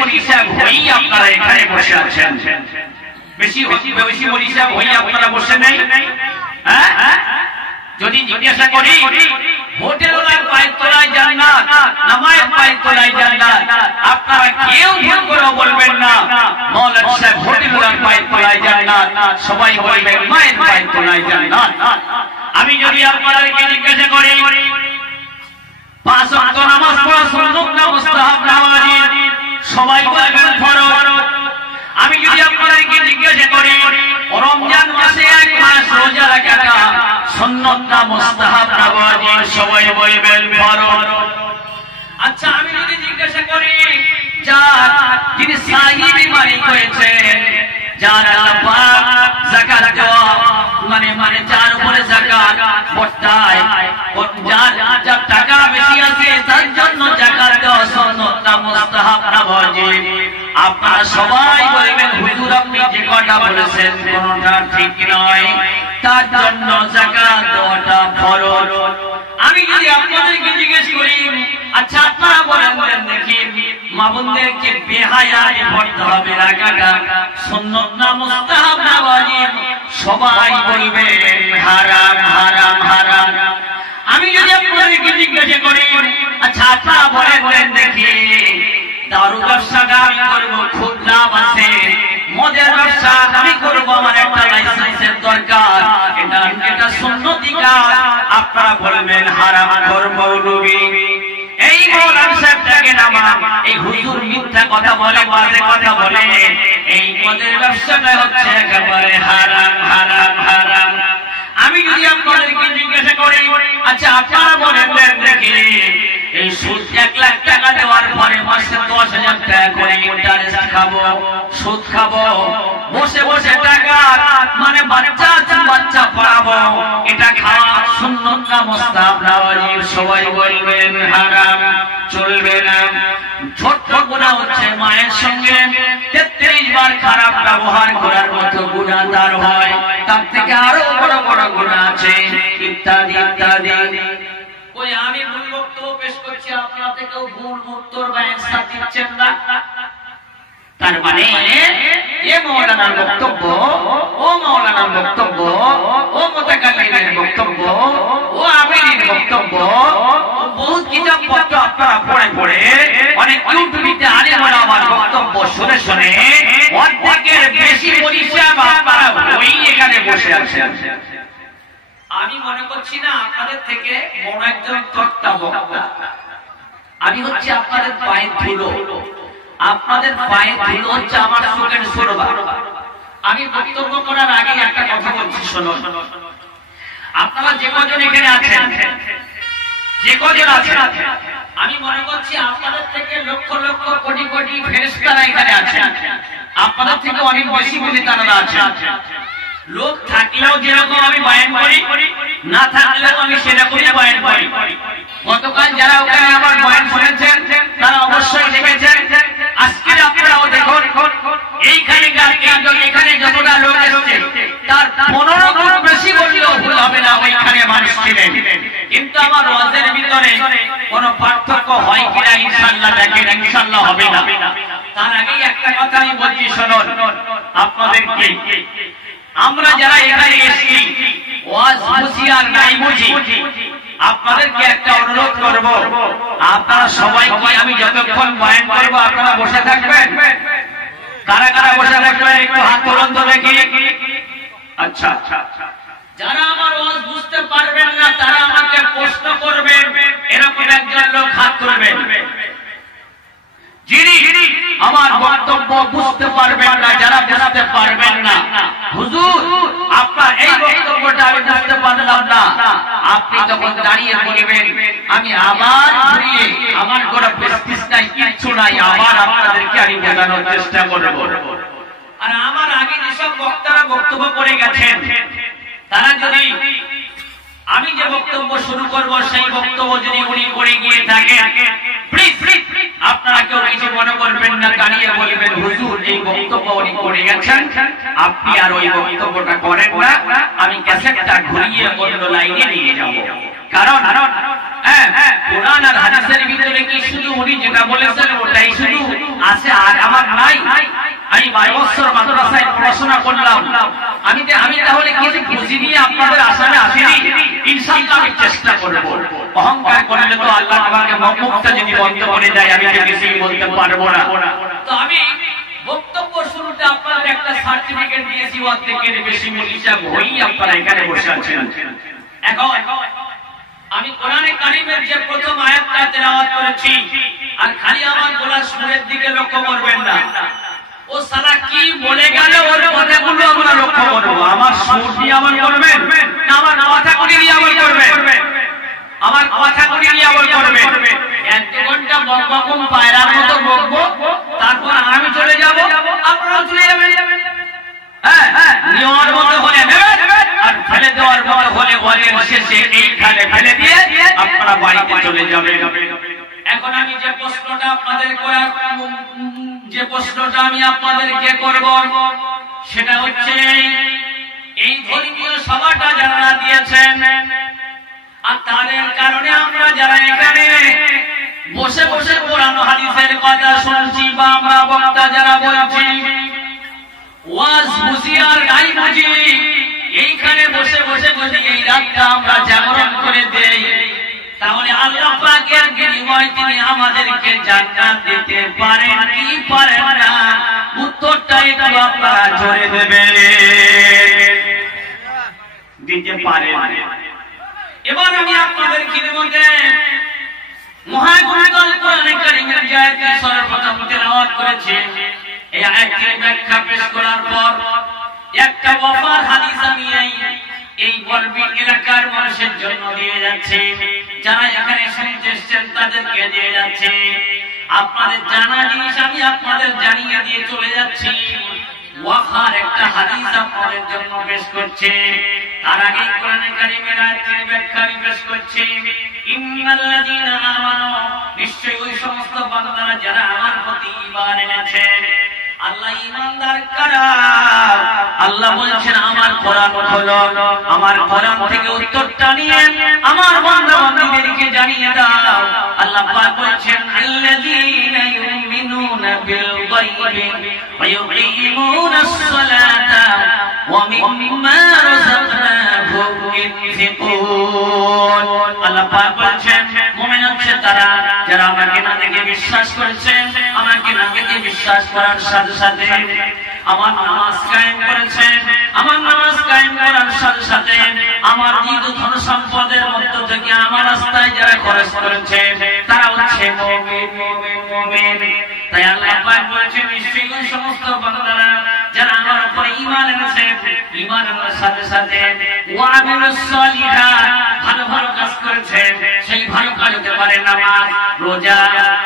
মলি সাহেব হয়েই আপনারা এখানে বসে আছেন, বেশি মলি সাহেব হয়েই আপনারা বসে নেই। হ্যাঁ, যদি জিজ্ঞাসা করি ভোটের ওনার পায়ের তলায় জান্নাত, নামায়ের পায়ের তলায় জান্নাত, আপনারা কেউ ভুল করে বলবেন না মাওলানা সাহেব ভোটের ওনার পায়ের তলায় জান্নাত, সবাই বলবেন মায়ের পায়ের তলায় জান্নাত। আমি যদি আপনাদেরকে জিজ্ঞাসা করি 5 ওয়াক্ত নামাজ পড়া সুন্নাত না মুস্তাহাব না ওয়াজিব, সবাই বলবেন ফরজ। আমি যদি আপনাদেরকে জিজ্ঞাসা করি রমজান মাসে 1 মাস রোজা রাখাটা সুন্নাত না মুস্তাহাব না ওয়াজিব, সবাই বলবেন ফরজ। আচ্ছা, আমি যদি জিজ্ঞাসা করি যিনি সাহিব মালিক হয়েছেন, যার আল্লাহ পাক যাকাত দেওয়া মানে যার উপরে যাকাত বর্তায়, যার টাকা বেশি আছে তার জন্য যাকাত দেওয়া সুন্নাত না মুস্তাহাব না ওয়াজিব, আপনারা সবাই বলবেন হুজুর আপনি যে কথা বলেছেন কোনটা ঠিক নয়, তার জন্য যাকাত দেওয়াটা ফরজ। আমি যদি আপনাদেরকে জিজ্ঞেস করি আচ্ছা আপনারা বলেন দেখি মা বোনদেরকে বেহায়ায় পড়তে হবে রাখাটা সুন্নাত না মুস্তাহাব না ওয়াজিব, সবাই বলবে হারাম হারাম হারাম। আমি যদি আপনাদেরকে জিজ্ঞাসা করি আচ্ছা আপনারা বলেন দেখি দারু ব্যবসাটা আমি করবো, খুব লাভ আছে, মদের ব্যবসা আমি করবো, আমার একটা লাইসেন্সের দরকার, এটা সুন্নতি কাজ, আপনারা বলবেন হারাম করবো নবী। এই মাওলানা সাহেবটাকে নামা এই হুজুর মিথ্যা কথা বলে, বাজে কথা বলে, এই মদের ব্যবসাটা হচ্ছে একেবারে হারাম হারাম হারাম। আমি যদি আপনাদেরকে জিজ্ঞাসা করি আচ্ছা আপনারা বলেন দেখি এই সুদ 1 লাখ টাকা দেওয়ার পরে মাসে 10,000 টাকা করে ইন্টারেস্ট খাবো, সুদ খাবো, বসে বসে টাকা মানে বাচ্চা পড়াবো, এটা খাওয়া সুন্নাত না মুস্তাহাব না ওয়াজিব, সবাই বলবেন হারাম, চলবে না। ছোট্ট গুনাহ হচ্ছে মায়ের সঙ্গে 33 বার খারাপ ব্যবহার করার মতো গুনাহ তার হয়, তার থেকে আরো বড় বড় গুনাহ আছে ইত্যাদি ইত্যাদি। ওই আমি ভুল বক্তব্য পেশ করছি, আপনারা থেকেও ভুল উত্তর বা অ্যানসার দিচ্ছেন না, তার মানে এ মাওলানার বক্তব্য, ও মাওলানার বক্তব্য, ও মুতাকাল্লিমের বক্তব্য, ও আমিরের বক্তব্য, বহুত কিতাব পত্র আপনারা পড়ে অনেক ইউটিউবে আলেম ওলামার বক্তব্য শুনে শুনে অর্ধেকের বেশি পরিশ্রম আপনারা ওই এখানে বসে আছেন। আমি মনে করছি না আপনাদের থেকে বড় একজন বক্তা, আমি হচ্ছে আপনাদের পায়ের ধুলো, আপনাদের পায়ের ধুলো হচ্ছে আমার চোখের শোভা। আমি বক্তব্য করার আগে একটা কথা বলছি শুনুন, আপনারা যে কজন এখানে আছেন, যে কজন আছেন, আমি মনে করছি আপনাদের থেকে লক্ষ লক্ষ কোটি কোটি ফেরেশতারা এখানে আছেন, আপনাদের থেকে অনেক বেশি বলে তারা আছেন। লোক থাকলেও যেরকম আমি বয়ান করি, না থাকলেও আমি সেরকমই বয়ান করি। গতকাল যারা ওখানে আমার বয়ান শুনেছেন তারা অবশ্যই দেখেছেন, আজকে আপনারাও দেখুন এইখানে এখানে যতটা লোক এসেছে তার 15 গুণ বেশি বললেও ভুল হবে না, ওইখানে মানুষ ছিলেন। কিন্তু আমার ওয়াজের ভিতরে কোনো পার্থক্য হয় কিনা ইনশাআল্লাহ দেখেন, ইনশাআল্লাহ হবে না। তার আগেই একটা কথা আমি বলছি শুনুন আপনাদেরকে, আমরা যারা এখানে এসেছি ওয়াজ বুঝি আর নাই বুঝি, আপনাদেরকে একটা অনুরোধ করব, আপনারা সবাই কি আমি যতক্ষণ বয়ান করব আপনারা বসে থাকবেন? কারা কারা বসে থাকবেন একটু হাত তোলেন তো দেখি। আচ্ছা, যারা আমার ওয়াজ বুঝতে পারবেন না তারা আমাকে প্রশ্ন করবেন, এরকম একজন লোক হাত তুলবেন। যিনি আমার বক্তব্য বুঝতে পারবেন না, যারা বুঝতে পারবেন না, হুজুর আপনার এই বক্তব্যটা আমি বুঝতে পারলাম না, আপনি তখন দাঁড়িয়ে বলবেন আমি আবার ঘুরিয়ে, আমার কোনো প্রেস্টিজ নাই, কিচ্ছু নাই, আবার আপনাদেরকে আমি বোঝানোর চেষ্টা করব। আর আমার আগে যেসব বক্তারা বক্তব্য করে গেছেন তারা যদি আমি যে বক্তব্য শুরু করব সেই বক্তব্য যদি উনি করে গিয়ে থাকেন, প্লিজ আপনারা কেউ কিছু মনে করবেন না, দাঁড়িয়ে বলবেন হুজুর এই বক্তব্য উনি করে গেছেন, আপনি আর ওই বক্তব্যটা করেন না, আমি ক্যাসেটটা ঘুরিয়ে অন্য লাইনে নিয়ে যাব। কারণ কোরআন আর হাদিসের ভিতরে কি শুধু উনি যেটা বলেছেন ওটাই শুধু আছে আর আমার নাই। আমি 12 বছর মাদ্রাসায় পড়াশোনা করলাম, আমি তাহলে কিছু বুঝি নিয়ে আপনাদের আসামে আসিনি। ইনশাআল্লাহ আমি চেষ্টা করব। অহংকার করলে তো আল্লাহ আমাকে মুখটা যদি বন্ধ করে দেয় আমি তো কিছুই বলতে পারবো না। তো আমি বক্তব্য শুরুতে আপনাদের একটা সার্টিফিকেট দিয়েছি, অর্ধেকের বেশি মনীষা হই আপনারা এখানে বসে আছেন। এখন আমি কোরআনে কারিমের যে প্রথম আয়াতটা তেলাওয়াত করেছি, আর খালি আমার গলার সুরের দিকে লক্ষ্য করবেন না, ও সালা কি বলে গেল ওর কথাগুলো আমরা লক্ষ্য করব। আমার সুর নিয়ে আমল করবেন না আমার কথাগুলি নিয়ে আমল করবেন? আমার কথাগুলি নিয়ে আমল করবেন। 1 ঘন্টা বকবক পায়রার মতো বকবো, তারপর আমি চলে যাব, আপনারাও চলে যাবেন। হ্যাঁ, নেওয়ার মতো হলে নেবেন, আর ফেলে দেওয়ার মতো হলে ঘরের শেষে এইখানে ফেলে দিয়ে আপনারা বাড়িতে চলে যাবেন। এখন আমি যে প্রশ্নটা আমি আপনাদেরকে করব সেটা হচ্ছে, এই ধর্মীয় সভাটা যারা দিয়েছেন আর তাদের কারণে আমরা যারা এখানে বসে বসে কোরআন হাদিসের কথা শুনছি, বা আমরা বক্তা যারা বলছি ওয়াজ বুঝি আর গাই বুঝি, এইখানে বসে বসে বসে এই রাতটা আমরা জাগরণ করে দেই, তাহলে আল্লাহ পাকের বিনিময়ে তিনি আমাদেরকে জান্নাত দিতে পারেন কি পারেন না? উত্তরটা একটু আপনারা জোরে দেবেন। দিতে পারেন। এবার আমি আপনাদের খিদমতে মহাগ্রন্থ কোরআনে কারীমের যে আয়াতটি সর্বপ্রথম তেলাওয়াত করেছি, এই আয়াতের ব্যাখ্যা পেশ করার পর একটা ওয়াফার হাদিস আমি এই গর্বী এলাকার মানুষের জন্য দিয়ে যাচ্ছে, যারা এখানে শুনতে এসেছেন তাদেরকে দিয়ে যাচ্ছে। আপনাদের জানা জিনিস আমি আপনাদের জানিয়ে দিয়ে চলে যাচ্ছি। ওয়াফার একটা হাদিস আপনাদের জন্য পেশ করছে, তার আগে কোরআনে কারীমের আয়াতের ব্যাখ্যা পেশ করছে। ইন্নাল্লাযীনা আমানু, নিশ্চয়ই ওই সমস্ত বান্দারা যারা আমার প্রতি ঈমান এনেছে। আল্লাহ ঈমানদার কারা? আল্লাহ বলছেন আমার কোরআন হলো, আমার কোরআন থেকে উত্তরটা নিয়ে আমার বান্দা বান্দীদেরকে জানিয়ে দাও। আল্লাহ পাক বলছেন আল্লাযীনা ইউমিনুনা বিল গায়বি ওয়া ইউকিমুনাস সালাতা ওয়া মিম্মা রাযাকনাহুম ইউনফিকুন। আল্লাহ পাক বলছেন মুমিন হচ্ছে তারা যারা আমাকে না দেখে বিশ্বাস করেছে, আমাকে না দেখে বিশ্বাস করার সাথে সাথে আমার নামাজ কায়েম করেছেন, আমার নামাজ কায়েম করার সাথে সাথে আমার নিজ ধন সম্পদের মধ্য থেকে আমার রাস্তায় যারা খরচ করেছে তারা হচ্ছে মুমিন। তাই আল্লাহ পাক বলেছেন নিশ্চয়ই সমস্ত বান্দারা যারা আমার উপর ঈমান এনেছে, ঈমান আনার সাথে সাথে ওয়া আমিলুস সালিহাত, ভালো ভালো কাজ করেছে, সেই ভালো কাজ হতে পারে নামাজ, রোজা,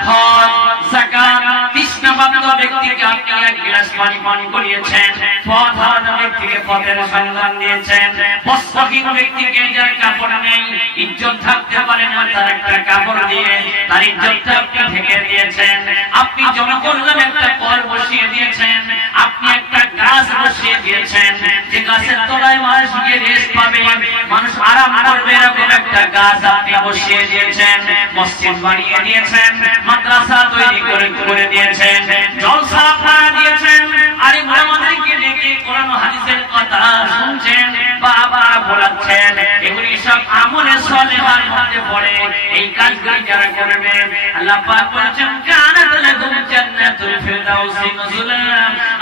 হজ, যাকাত। তৃষ্ণাপ্রাপ্ত ব্যক্তিকে আপনি এক গ্লাস পানি করিয়েছেন, পথহারা ব্যক্তিকে পথের সন্ধান দিয়েছেন, বস্ত্রহীন ব্যক্তিকে যার কাপড় নেই, ইজ্জত থাকতে পারে না, তার একটা কাপড় দিয়ে তার ইজ্জতটা আপনি ঢেকে দিয়েছেন। আপনি জনকল্যাণে একটা কল বসিয়ে দিয়েছেন, আপনি একটা গাছ বসিয়ে দিয়েছেন, যে গাছের তলায় মানুষ গিয়ে রেস্ট পাবে, মানুষ আরাম করবে, এরকম একটা গাছ আপনি বসিয়ে দিয়েছেন। মসজিদ বানিয়ে দিয়েছেন, মাদ্রাসা তৈরি করে দিয়েছেন, জলসা আপনারা দিয়েছেন, আর আমাদেরকে ডেকে কোরআন হাদিসের কথা শুনছেন, বাবা বলাচ্ছেন। এগুলি সব আমলে সালেহার মধ্যে পড়ে। এই কাজগুলি যারা করবে আল্লাহ পাক বলেছেন কানাত লাকুম জান্নাতুল ফিরদাউসি নুজুলা।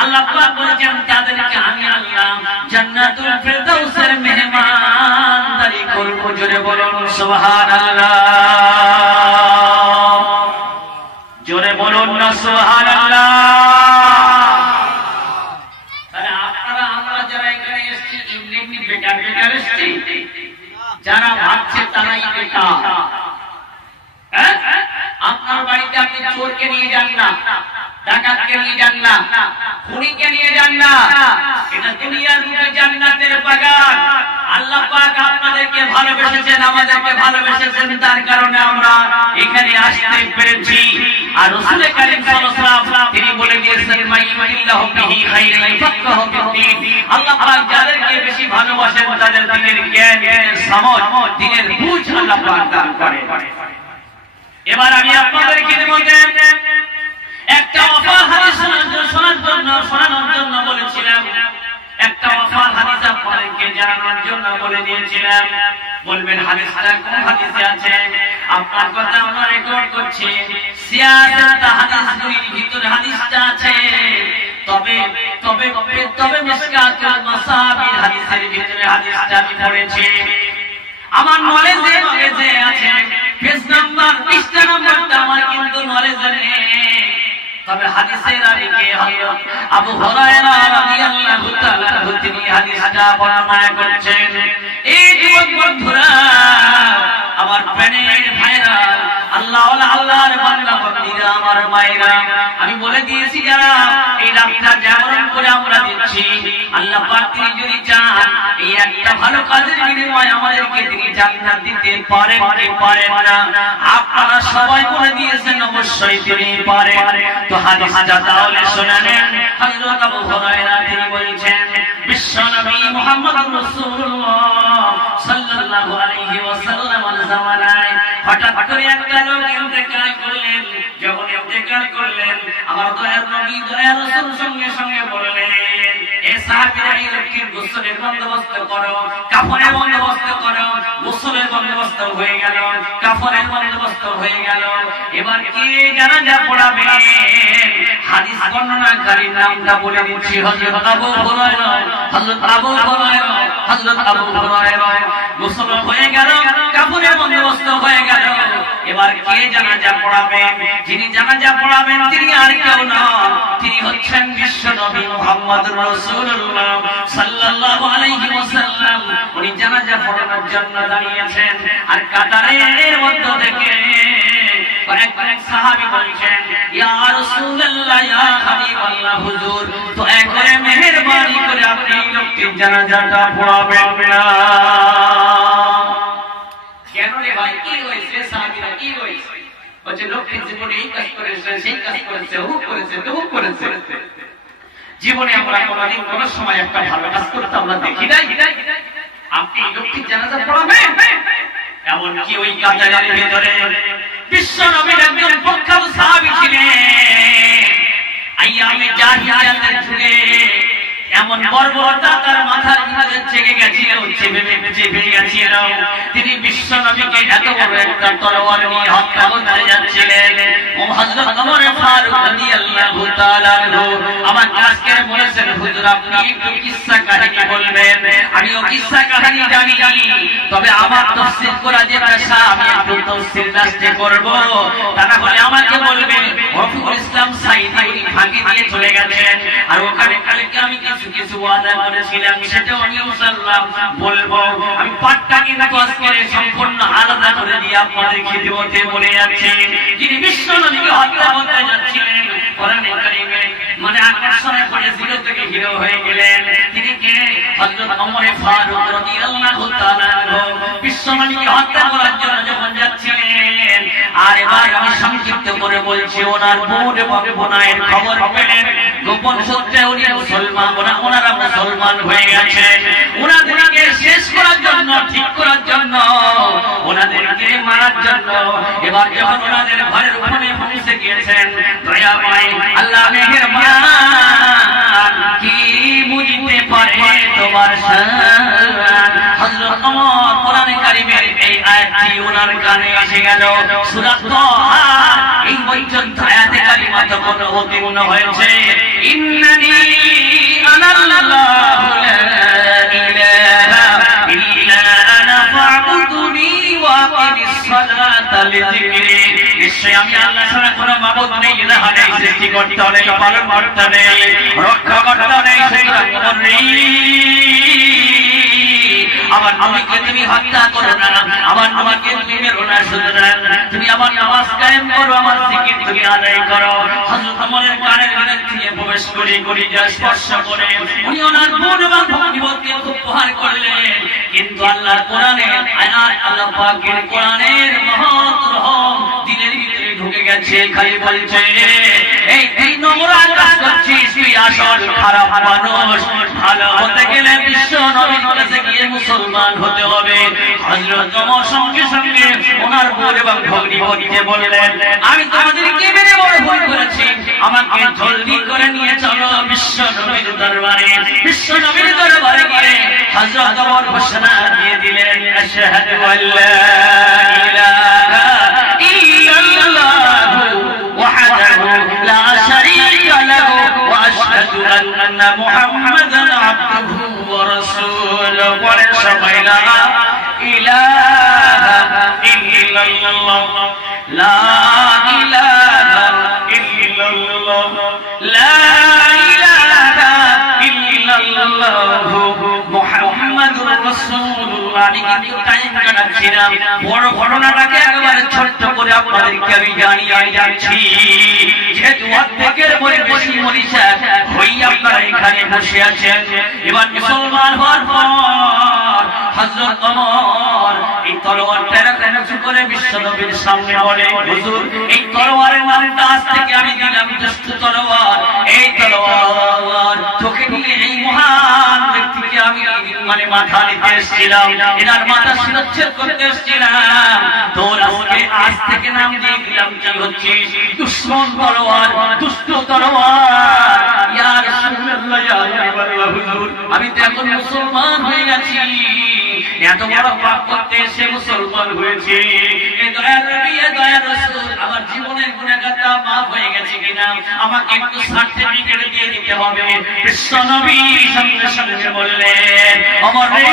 আল্লাহ পাক বলেছেন তাদেরকে আমি আল্লাহ জান্নাতুল ফিরদাউসের মেহমানদারি করব। জোরে বলুন সুবহানাল্লাহ, জোরে বলুন না সুবহানাল্লাহ। যারা ভাবছে তারাই বেকার। আপনার বাড়িতে আপনি চোরকে নিয়ে যান না, ডাকাতকে নিয়ে যান না, খুনিকে নিয়ে যান না, এটা দুনিয়ার রূপে জান্নাতের বাগান। আল্লাহ পাক আপনাদেরকে ভালোবেসেছেন, আমাদেরকে ভালোবেসেছেন, তার কারণে আমরা এখানে আসতে পেরেছি। আর রাসূল কারীম সাল্লাল্লাহু আলাইহি ওয়াসাল্লাম তিনি বলে দিয়েছেন মাইয়াল্লাহু বিহি খায়রান ইয়াফকাহু ফিদ্দীন। আল্লাহ পাক যাদেরকে বেশি ভালোবাসেন তাদের দিনের জ্ঞান, দিনের সমঝ, দিনের বুঝ আল্লাহ পাক দান করেন। এবার আমি আপনাদেরকে বলতে একটা বানানোর জন্য বলে দিয়েছিলাম। বলবেন হাদিসটা কোন হাদিসে আছে? আপনার কথা আমরা রেকর্ড করছি, সিয়াসাত হাদিসগুলির ভিতরে হাদিসটা আছে। তবে তবে তবে মিশকাতুল মাসাবির হাদিসের ভিতরে হাদিসটা আমি পড়েছি। আমার নলেজে আছে, পেজ নাম্বার 20 নম্বরটা আমার কিন্তু নলেজে নেই। তবে হাদিসের রাবি কে হযরত আবু হুরায়রা রাদিয়াল্লাহু তাআলা তিনি হাদিসটা বর্ণনা করেছেন। এই যুবক বন্ধুরা, আমার প্রাণের ভাইরা, আল্লাহর বান্দা বান্দীরা, আমার মায়েরা, আমি বলে দিয়েছি যারা এই রাতটা জাগরণ করে আমরা দিচ্ছি, আল্লাহ পাক তিনি যদি চান এই একটা ভালো কাজের বিনিময়ে আমাদেরকে তিনি জান্নাত দিতে পারেন কি পারেন না? আপনারা সবাই বলে দিয়েছেন অবশ্যই তিনি পারেন। তো হাদিসটা তাহলে শুনে নেন। হযরত আবু হুরায়রা তিনি বলেছেন, বিশ্বনবী মুহাম্মদুর রাসূলুল্লাহ সাল্লাল্লাহু আলাইহি ওয়াসাল্লামের জামানায় হঠাৎ করে একটা লোক ইন্তেকাল করলেন। যখন ইন্তেকাল করলেন, আমার দয়ার নবী দয়ার রাসূল সঙ্গে সঙ্গে বললেন, এ সাহাবীরা এই লোকের গোসলের বন্দোবস্ত করো, কাফনের বন্দোবস্ত করো। গোসলের বন্দোবস্ত হয়ে গেল, কাফনের বন্দোবস্ত হয়ে গেল। এবার কে জানাজা পড়াবে? হাদিস বর্ণনাকারীর নামটা বলে দিচ্ছি, হযরত আবু হুরায়রা। গোসল হয়ে গেল, কাফনের বন্দোবস্ত হয়ে গেল। এবার কে জানাজা পড়াবেন? যিনি জানাজা পড়াবেন তিনি আর কেউ নন, তিনি হচ্ছেন বিশ্বনবী মুহাম্মদুর রাসূলুল্লাহ সাল্লাল্লাহু আলাইহি ওয়াসাল্লাম। উনি জানাজা পড়ানোর জন্য দাঁড়িয়েছেন। আর কাতারের মধ্য থেকে কয়েক সাহাবী বলছেন, ইয়া রাসূলুল্লাহ, ইয়া হাবিবাল্লাহ, হুজুর দয়া করে মেহেরবানি করে আপনি লোকটির জানাজাটা পড়াবেন না। কেন রে ভাই, কি হয়েছে? সাহাবীরা কি হয়েছে? বলছে লোকটি জীবনে এই কাজ করেছে, সেই কাজ করেছে, ও করেছে, তো করেছে। জীবনে আমরা কোনদিন কোন সময় একটা ভালো কাজ করতে আমরা দেখি নাই। আপনি লোকটির জানাজা পড়াবেন? এমনকি ওই কাতারের ভিতরে বিশ্বনবীর একজন প্রখ্যাত সাহাবী ছিলেন। আইয়ামে জাহিলিয়াতের যুগে এমন বর্বরতা তার মাথার ভিতরে জেগে গেছিল, চেপে গেছিল। তিনি বিশ্বনবীকে এত বড় একটা তলোয়ার নিয়ে হত্যা করতে যাচ্ছিলেন। হযরত ওমর ফারুক রাদিয়াল্লাহু তাআলা আনহু আমার কাছে বলেছেন, হুজুর আপনি একটু কিসসা কাহিনী বলবেন। আমিও কিসসা কাহিনী জানি, তবে আমার তাফসীর করা যে পেশা, আমি একটু তাফসীর লাস্টে করব। তা না হলে আমাকে বলবেন রফিকুল ইসলাম সাইদি উনি ফাঁকি দিয়ে চলে গেছেন। আর ওখানে কালকে আমি কিছু ওয়াদা করেছিলাম, সেটাও আমি ইনশাআল্লাহ বলবো। আমি পাঠটা কিন্তু আজকে সম্পূর্ণ আলাদা করে দিয়ে আপনাদের খিদমতে বলে যাচ্ছি। যিনি বিশ্বনবীকে হত্যা করতে যাচ্ছিলেন, কোরআনে কারীমে মানে আকর্ষণে পড়ে জিরো থেকে হিরো হয়ে গেলেন। তিনি কে? হযরত ওমর ফারুক রাদিয়াল্লাহু তাআলা আনহু বিশ্বনবীকে হত্যা করার জন্য যখন যাচ্ছিলেন। আর এবার আমি সংক্ষিপ্ত করে বলছি, ওনার বোন এবং বোনের খবর পেলেন। গোপন সূত্রে উনি ওনারা মুসলমান হয়ে গেছেন। ওনাদেরকে শেষ করার জন্য, ঠিক করার জন্য, ওনাদেরকে মারার জন্য এবার যখন ওনাদের ঘরের ওখানে পৌঁছে গিয়েছেন, দয়াময় আল্লাহ মেহেরবান, কি বুঝতে পারে তোমার শান। হযরত ওমর কোরআনে কারীমের এই আয়াতটি ওনার কানে এসে গেল। সূরা তাহা এই পর্যন্ত আয়াতে কারিমা তখন অবতীর্ণ হয়েছে, ইন্নানি আনাল্লাহু লা ইলাহা ইল্লা আনা ফা'বুদুনি ওয়া আকিমিস সালাতা লিযিকরি। নিশ্চয় আমি আল্লাহ ছাড়া কোনো মাবুদ নেই, ইলাহ নেই, সৃষ্টিকর্তা নেই, পালনকর্তা নেই, রক্ষাকর্তা নেই, সেটা কোনো নেই। আমার নবীকে তুমি হত্যা করো না, আমার নবীকে তুমি মেরো না, সুতরাং তুমি আমার নামাজ কায়েম করো, আমার জিকির তুমি আদায় করো। হযরত ওমরের কানের ভিতরে প্রবেশ করে যা স্পর্শ করে উনি ওনার বোন এবং ভগ্নীপতিকে খুব প্রহার করলেন। কিন্তু আল্লাহর কোরআনের আয়াত, আল্লাহ পাকের কোরআনের মহৎ রহম দিলের ভিতরে ঢুকে গেছে। খালি বলছে, এই নোংরা কাজ করছিস তুই, আসল খারাপ মানুষ। ভালো হতে গেলে বিশ্ব নবীর কাছে গিয়ে মুসলমান হতে হবে। হযরত ওমর সঙ্গে সঙ্গে ওনার বোন এবং ভগ্নীপতিকে বললেন, আমি তোমাদেরকে মেরে বড় ভুল করেছি, আমাকে জলদি করে নিয়ে চলো বিশ্ব নবীর দরবারে। বিশ্ব নবীর দরবারে গিয়ে হযরত ওমর ঘোষণা দিয়ে দিলেন আশহাদু আল্লা ইলাহা ইল্লাল্লাহু ওয়াহদাহু লা শারীকা লাহু ওয়া আশহাদু আন্না মুহাম্মাদান আবদুহু ওয়া রাসূলুহু পড়ে সবাই লা ইলাহা ইল্লাল্লাহ লা ইলাহা ইল্লাল্লাহ লা ইলাহা ইল্লাল্লাহু মুহাম্মাদুর রাসূলুল্লাহ। আমি কিন্তু টাইম কাটাচ্ছি না, বড় ঘটনাটাকে একেবারে ছোট্ট করে আপনাদেরকে আমি জানিয়ে যাচ্ছি। যেহেতু অর্ধেকের পরে বেশি মনীষা হয়ে আপনারা এখানে বসে আছেন, এবার মুসলমান হওয়ার পর হযরত ওমর এই তলোয়ারটা এরকম উঁচু করে বিশ্বনবীর সামনে বলে, হুজুর এই তলোয়ারের নামটা আজ থেকে আমি দিলাম দুষ্ট তলোয়ার। এই তলোয়ার তোকে নিয়ে এই মহান ব্যক্তিকে আমি মানে মাথা নিতে এসেছিলাম, এনার মাথা শিরচ্ছেদ করতে এসেছিলাম। তোর আজ থেকে নাম দিয়ে দিলাম কি হচ্ছে দুশ্মন তলোয়ার, দুষ্ট তলোয়ার। ইয়া রাসূলুল্লাহ ইয়া হাবিবাল্লাহ, হুজুর আমি তো এখন মুসলমান হয়ে গেছি, এত বড় পাপ করতে এসে মুসলমান হয়েছে। এই দয়ার নবী, এই দয়ার রাসূল আমার জীবনের গুনাহগারটা মাফ হয়ে গেছে কিনা আমাকে একটু সার্টিফিকেট দিয়ে দিতে হবে। বিশ্বনবী সঙ্গে সঙ্গে বললেন, ওমর রে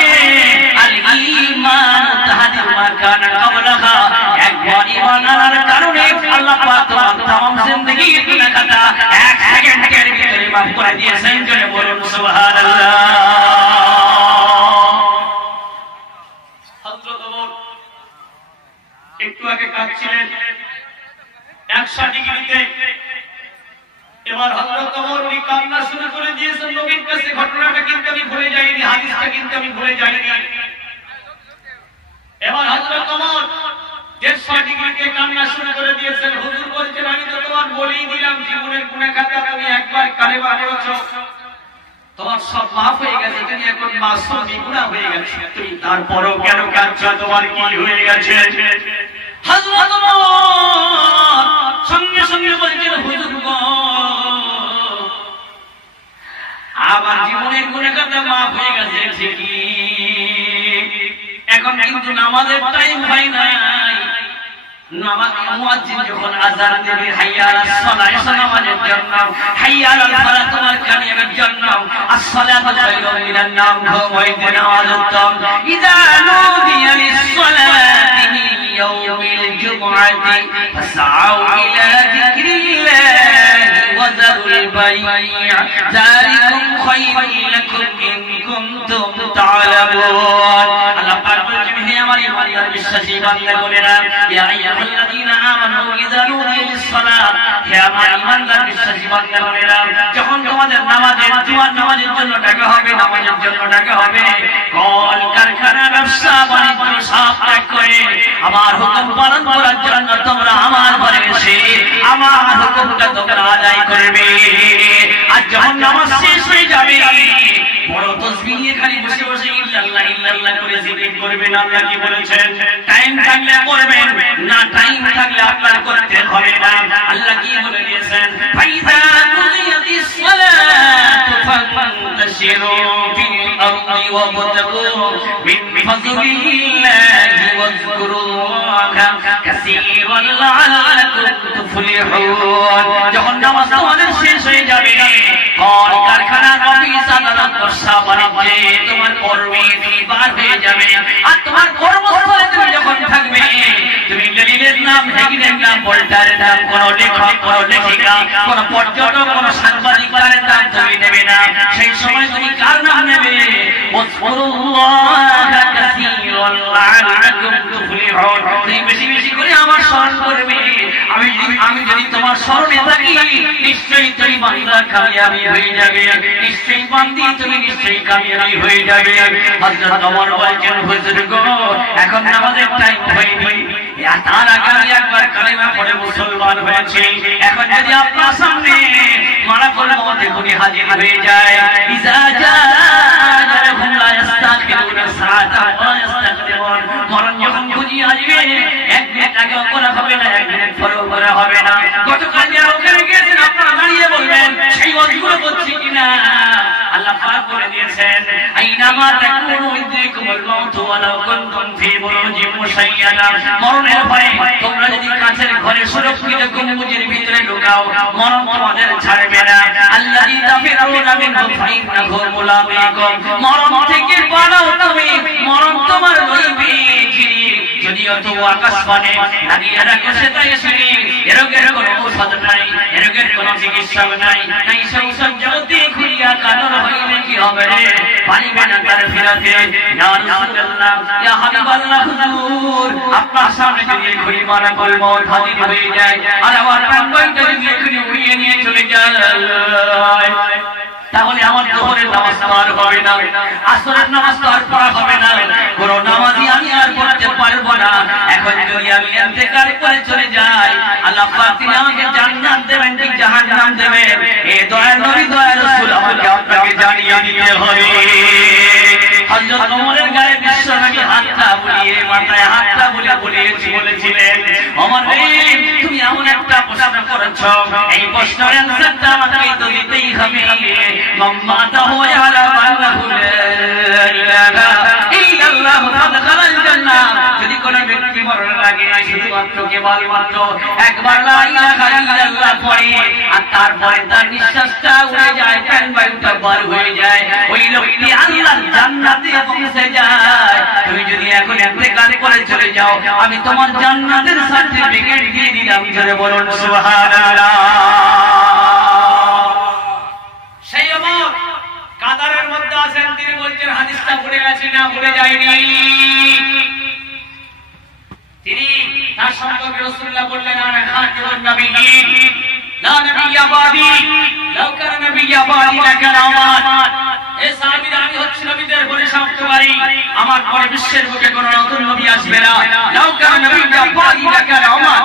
আল ঈমান তাহাদির মা কানা ক্বাবলাহা, একবার ঈমান আনার কারণে আল্লাহ পাক তোমার तमाम জিন্দেগির গুনাহটা এক সেকেন্ডের ভিতরে মাফ করে দিয়েছেন। জোরে বলুন সুবহানাল্লাহ। একটু আগে কাঁদছিলেন 100 ডিগ্রিতে, এবার হযরত ওমর উনি কান্না শুরু করে দিয়েছেন নবীর কাছে। ঘটনাটা কিন্তু আমি ভুলে যাইনি, হাদিসটা কিন্তু আমি ভুলে যাইনি। এবার হযরত ওমর 100 ডিগ্রিতে কান্না শুরু করে দিয়েছেন। হুজুর বলছেন, আমি তো তোমার বলেই দিলাম জীবনের গুনাহগারটা তুমি একবার কালেমা পড়েছো, তোমার সব মাফ হয়ে গেছে, তুমি এখন মাসুম গুনাহ হয়ে গেছে, তুমি তারপরও কেন কাঁদছো? তোমার কি হয়ে গেছে? হযরত ওমর সঙ্গে সঙ্গে বলছেন, হুজুর গো আমার জীবনের গুনাহটা মাফ হয়ে গেছে ঠিকই, এখন কিন্তু নামাজের টাইম হয় নাই। নামাজ মুয়াজ্জিন যখন আযান দেবে হাইয়া আলাস সালাহ, নামাজের জন্য, হাইয়া আলাল ফালাহ তোমার কামিয়াবির জন্য, আস-সালাতু খায়রুম মিনান নাম, ঘুমাইতে নামাজ উত্তম। ইযা নুদিয়া লিস-সালাতি মিন ইয়াউমিল জুমআতি ফাসআউ ইলা যিকরিল্লাহি ওয়া যারুল বাই'a যালিকুম খায়রুল লাকুম ইন কুনতুম তা'লামুন। আল্লাহ পাক বলেন, হে আমার ঈমানদার বিশ্বাসী বান্দাগণেরা, ইয়া আইয়ুহাল্লাযীনা আমানু ইযা নুদিয়া লিস-সালাত, হে আমার ঈমানদার বিশ্বাসী বান্দাগণেরা, যখন তোমাদের নামাজের জুমার নামাজের জন্য ডাকা হবে, নামাজের জন্য ডাকা হবে, কল কারখানা ব্যবসা বাণিজ্য সব ত্যাগ করে আমার হুকুম পালন করার জন্য তোমরা আমার ঘরে এসে আমার হুকুমটা তোমরা আদায় করবে। আর যখন নামাজ শেষ হয়ে যাবে, বড় তাসবিহ নিয়ে খালি বসে বসে ইল্লাল্লাহ ইল্লাল্লাহ করে জিকির করবেন। আল্লাহ কি বলেছেন? টাইম থাকলে করবেন, না টাইম থাকলে আপনার করতে হবে না। আল্লাহ কি বলে দিয়েছেন? ফাইযা কুদিয়াতিস সালাতু ফান্তাশিরু ফিল আরদি ওয়াবতাগু মিন ফাযলিল্লাহি ওয়াযকুরুল্লাহা কাসীরান লাআল্লাকুম তুফলিহুন। যখন নামাজ তোমাদের শেষ হয়ে যাবে, কল কারখানা অফিস আদালত ব্যবসা বাণিজ্যে তোমার কর্মী বার হয়ে যাবে, আর তোমার কর্মস্থলে তুমি যখন থাকবে, তুমি দলিলের নাম, হেগিনের নাম, ভোল্টারের নাম, কোন লেখক, কোন লেখিকা, কোন পর্যটক, কোন সাংবাদিক তার নাম তুমি নেবে না। সেই সময় তুমি কার নাম নেবে? ওয়াজকুরুল্লাহা কাসীরান লাআল্লাকুম তুফলিহুন। তুমি বেশি বেশি করে আমার স্মরণ করবে। আমি যদি তোমার স্মরণে থাকি, নিশ্চয়ই তুমি বান্দা কামিয়াবি হয়ে যাবে, নিশ্চয়ই বান্দি তুমি নিশ্চয়ই কামিয়াবি হয়ে যাবে। হযরত ওমর বলেন, হুজুর গো এখন নামাজের টাইম হয়নি, তার আগে আমি একবার কালেমা পড়ে মুসলমান হয়েছি, এখন যদি আপনার সামনে মালাকুল মউত এখনই হাজির হয়ে যায়, ইযা জাআহুম লা ইস্তাখিরুনা সাআতান ওয়া ইস্তাকদিমুন, মরণ যখন খুঁজি আসবে, এক মিনিট আগে করা হবে না, এক মিনিট পরেও করা হবে না। গতকাল যারা ওখানে গিয়েছেন আপনারা দাঁড়িয়ে বলবেন সেই ওয়াজগুলো করছি কিনা। আল্লাহ পাক বলে দিয়েছেন, আইনামা তাকুনু মুতু ওয়ালাউ কুনতুম ফি বুরুজিন মুশাইয়াদা মরণের ভয়ে তোমরা যদি কাছের ঘরে সুরক্ষিত গম্বুজের ভিতরে লুকাও মরণ তোমাদের ছাড়বে না আল্লাযী তাফিরুনা মিনহু ফাইন্নাহু মুলাকিকুম মরণ থেকে পালাও তুমি মরণ তোমার লইবে যদিও তো আকাশবাণী লাগিয়ে রাখো সেটাই শুনি এরকম কোনো ঔষধ নাই এরকম কোনো চিকিৎসা নাই নাই সংসার জগতে খুলিয়া কাতর হইলে কি হবে রে পানিবে না তার ফিরাতে ইয়া রাসূলুল্লাহ ইয়া হাবিবাল্লাহ হুজুর আপনার সামনে যদি খুলি মারা কলম হাজির হয়ে যায় আর আমার প্রাণটা যদি এখানে উড়িয়ে নিয়ে চলে যায় তাহলে আমার যোহরের নামাজ আর হবে না আসরের নামাজ আর পড়া হবে না কোন নামাজই আমি আর পড়তে পারবো না এখন যদি আমি ইন্তেকাল করে চলে যাই আল্লাহ পাক তিনি আমাকে জান্নাত দেবেন কি জাহান্নাম দেবেন এই দয়ার নবী দয়ার রাসূল আমাকে আপনাকে জানিয়ে দিতে হবে হযরত ওমরের গায়ে বিশ্বনবী হাতটা বুলিয়ে মাথায় হাতটা বলেছিলেন ওমর রে তুমি এমন একটা প্রশ্ন করেছো এই প্রশ্নের অ্যানসারটা আমাকে তো দিতেই হবে মাম্মাতা হয় আলা আল্লাহু লা ইলাহা ইল্লাল্লাহ ফাদখালাল জান্নাহ যদি কোন ব্যক্তি মরণ লাগে শুধুমাত্র কেবলমাত্র একবার লা ইলাহা ইল্লাল্লাহ পড়ে আর তারপরে তার নিঃশ্বাসটা উড়ে যায় প্রাণ বায়ুটা বার হয়ে যায় ওই লোকটি আল্লাহর জান্নাতে পৌঁছে যায় তুমি যদি এখন ইন্তেকাল করে চলে যাও আমি তোমার জান্নাতের সার্টিফিকেট দিয়ে দিলাম জোরে বলুন সুবহানাল্লাহ সেই ওমর কাতারের মধ্যে আছেন তিনি বলছেন হাদিসটা ভুলে গেছি না ভুলে যায়নি তিনি তার সম্পর্কে রাসূলুল্লাহ বললেন আনা খাতিরুন নবিয়্যিন লা নবিয়্যা বাদি লাউ কানা নবিয়্যা বাদি লাকানা ওমর এই সাহাবীরা আমি হচ্ছে নবীদের বলে সামতে পারি আমার পরে বিশ্বের বুকে কোন নতুন নবী আসবে না লাউ কানা নবিয়্যা বাদি লাকানা ওমর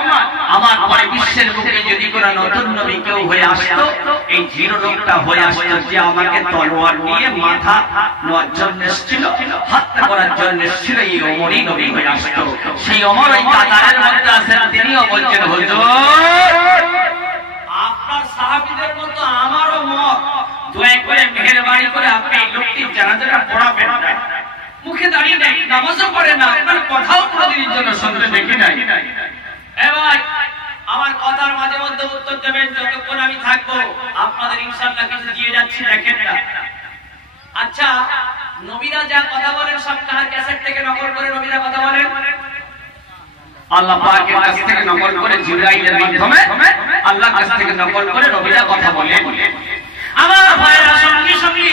আমার পরে বিশ্বের বুকে যদি কোন নতুন নবী কেউ হয়ে আসতো এই জিরো লোকটা হয়ে আসতো যে আমাকে তলোয়ার নিয়ে মাথা নেওয়ার জন্য এসেছিল হত্যা করার জন্য এসেছিল এই ওমরই নবী হয়ে আসতো সেই ওমর এই কাতারের মধ্যে আছেন তিনিও বলছেন হুজুর আপনার সাহাবীদের মতো আমারও মত দয়া করে মেহেরবানি করে আপনি এই লোকটির জানাজাটা পড়াবেন না মুখে দাঁড়িয়ে নেই নামাজও পড়ে না আপনার কথাও কোনদিনের জন্য শুনতে দেখি নাই এ ভাই আমার কথার মাঝে মধ্যে উত্তর দেবেন যতক্ষণ আমি থাকবো আপনাদের ইনশাআল্লাহ কিছু দিয়ে যাচ্ছি দেখেন না আচ্ছা নবীরা যা কথা বলেন সব কার ক্যাসেট থেকে নকল করে নবীরা কথা বলেন আল্লাহ পাকের কাছ থেকে নকল করে জিবরাইলের মাধ্যমে আল্লাহর কাছ থেকে নকল করে নবীরা কথা বলেন আমার ভাইরা সঙ্গে সঙ্গে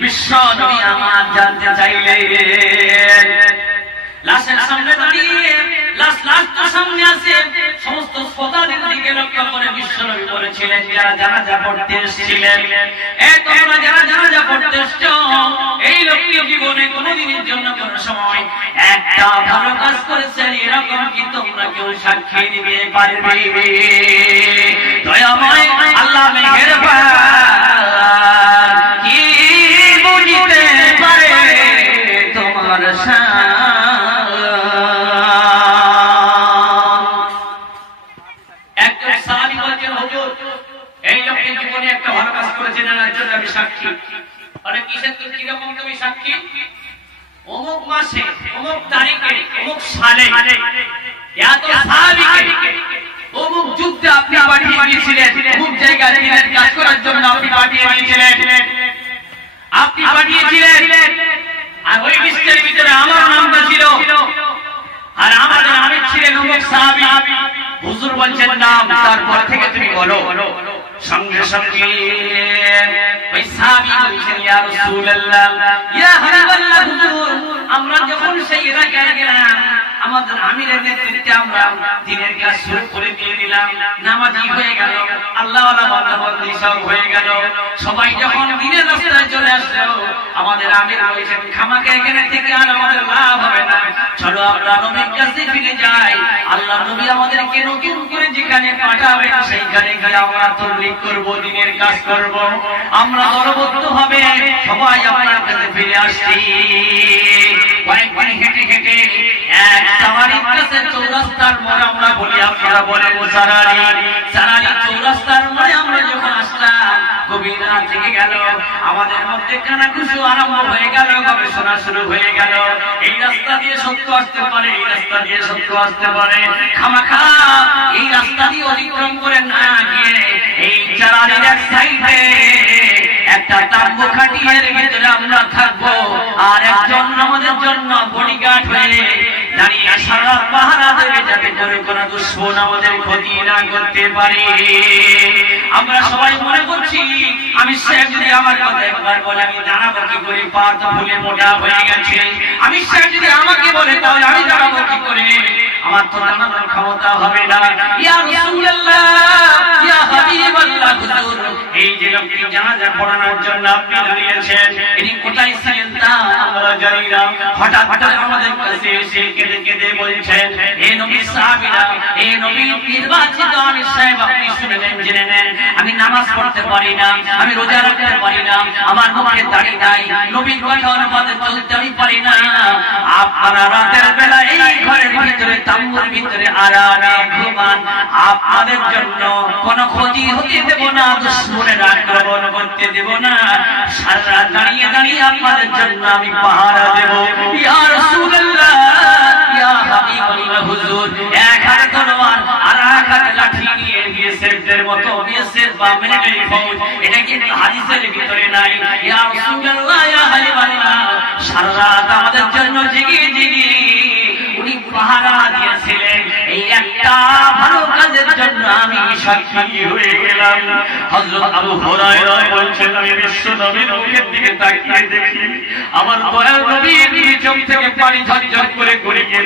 বিশ্ব নবী আমার জানতে চাইলেন লাশের সামনে দাঁড়িয়ে লাশ তো সামনে আছে সমস্ত শ্রোতাদের দিকে লক্ষ্য করে বিশ্বনবী বলেছিলেন যারা জানাজা পড়তে এসেছিলেন এই তোমরা যারা জানাজা পড়তে এসেছো এই লোকটি জীবনে কোনোদিনের জন্য কোনো সময় একটা ভালো কাজ করেছেন এরকম কি তোমরা কেউ সাক্ষী দিতে পারবে দয়াময় আল্লাহ মেহেরবান কি বুঝিতে পারে তোমার সাক্ষী অনেক কিসের কিরকম তুমি সাক্ষী অমুক মাসে অমুক তারিখে অমুক সালে এত সাহাবীকে অমুক যুদ্ধে আপনি পাঠিয়ে দিয়েছিলেন অমুক জায়গায় দিনের কাজ করার জন্য আপনি পাঠিয়ে দিয়েছিলেন আপনি পাঠিয়েছিলেন আর ওই বিশ্বের ভিতরে আমার নামটা ছিল আর আমাদের আমির ছিলেন অমুক সাহাবী হুজুর বলছেন নাম তারপর থেকে তুমি বলো সঙ্গে সঙ্গে ওই সাহাবী বলছেন ইয়া রাসূলুল্লাহ ইয়া হাবিবাল্লাহ হুজুর আমরা যখন সেই এলাকায় গেলাম আমাদের আমিরের নেতৃত্বে আমরা দিনের কাজ শুরু করে দিয়ে দিলাম নামাজি হয়ে গেল আল্লাহ ওয়ালা বান্দা-বান্দি সব হয়ে গেল সবাই যখন দিনের রাস্তায় চলে আসলো আমাদের আমির বলেছেন খামাকে এখানে থেকে আর আমাদের লাভ হবে না চলো আমরা নবীর কাছে ফিরে যাই আল্লাহ নবী আমাদেরকে নতুন করে যেখানে পাঠাবেন সেইখানে গিয়ে আমরা তাবলীগ করব দিনের কাজ করব আমরা দলবদ্ধ হবে সবাই আপনার কাছে ফিরে আসছি কয়েকদিন হেঁটে হেঁটে এক সামারির কাছে চৌরাস্তার মোড় আমরা বলি আপনারা বলেন সারারি চৌরাস্তার মোড়ে আমরা যখন আসলাম গভীর থেকে গেল, আমাদের মধ্যে কানাঘুষো আরম্ভ হয়ে গেল, গবেষণা শুরু হয়ে গেল। এই রাস্তা দিয়ে সত্য আসতে পারে, এই রাস্তা দিয়ে সত্য আসতে পারে। খামাখা এই রাস্তা দিয়ে অতিক্রম করে না গিয়ে এই চারালির এক সাইডে একটা তাম্বু খাটিয়ে ভিতরে আমরা থাকবো, আর একজন আমাদের জন্য বডিগার্ড হয়ে দাঁড়িয়ে সারা পাহারা দেবে, যাতে করে কোনো দুশমন আমাদের ক্ষতি না করতে পারে। আমরা সবাই মনে করছি আমি শেখ যদি আমার কথা একবার বলে আমি জানাবো কি করে, পা তো ফুলে মোটা হয়ে গেছে। আমি শেখ যদি আমাকে বলে তাহলে আমি জানাবো কি করে, আমার তো জানানোর ক্ষমতা হবে না। ইয়া রাসূলুল্লাহ, ইয়া হাবিবাল্লাহ, হুজুর এই যে লোকটি জানাজা পড়ানোর জন্য আপনি দাঁড়িয়েছেন, ইনি কোথায় ছিলেন তা আমরা জানি না। হঠাৎ হঠাৎ আমাদের কাছে এসে কেঁদে কেঁদে বলছেন, হে নবীর সাহাবীরা, হে নবীর নির্বাচিত আমি সাহেব, আপনি শুনে নেন, জেনে নেন, আমি নামাজ পড়তে পারি না, আমি রোজা রাখতে পারি না, আমার মুখে দাড়ি নাই, নবীর কথা অনুপাতে চলতে আমি পারি না। আপনারা রাতের বেলা এই ঘরের ভিতরে তাম্বুর ভিতরে আরামে ঘুমান, আপনাদের জন্য কোনো ক্ষতি হতে দেব না, দুশমনের আক্রমণ করতে দেব না। সারা দাঁড়িয়ে দাঁড়িয়ে আপনাদের জন্য আমি পাহারা দেব। ইয়া রাসূলুল্লাহ, ইয়া হাবিবাল্লাহ, হুজুর এক হাতে তলোয়ার আর এক হাতে লাঠি নিয়ে বিএসএফদের মতো, বিএসএফ বা মিলিটারি ফৌজ, এটা কিন্তু হাদিসের ভিতরে নাই। ইয়া রাসূলুল্লাহ, ইয়া হাবিবাল্লাহ, সারা রাত আমাদের জন্য জেগে জেগে উনি পাহারা দিয়েছিলেন। এই একটা ভালো কাজের জন্য আমি সাক্ষী হয়ে গেলাম। হযরত আবু হুরায়রা বলছেন, আমি বিশ্ব নবীর মুখের দিকে তাকিয়ে দেখি আমার দয়াল নবীর চোখ থেকে পানি ঝরঝর করে গড়িয়ে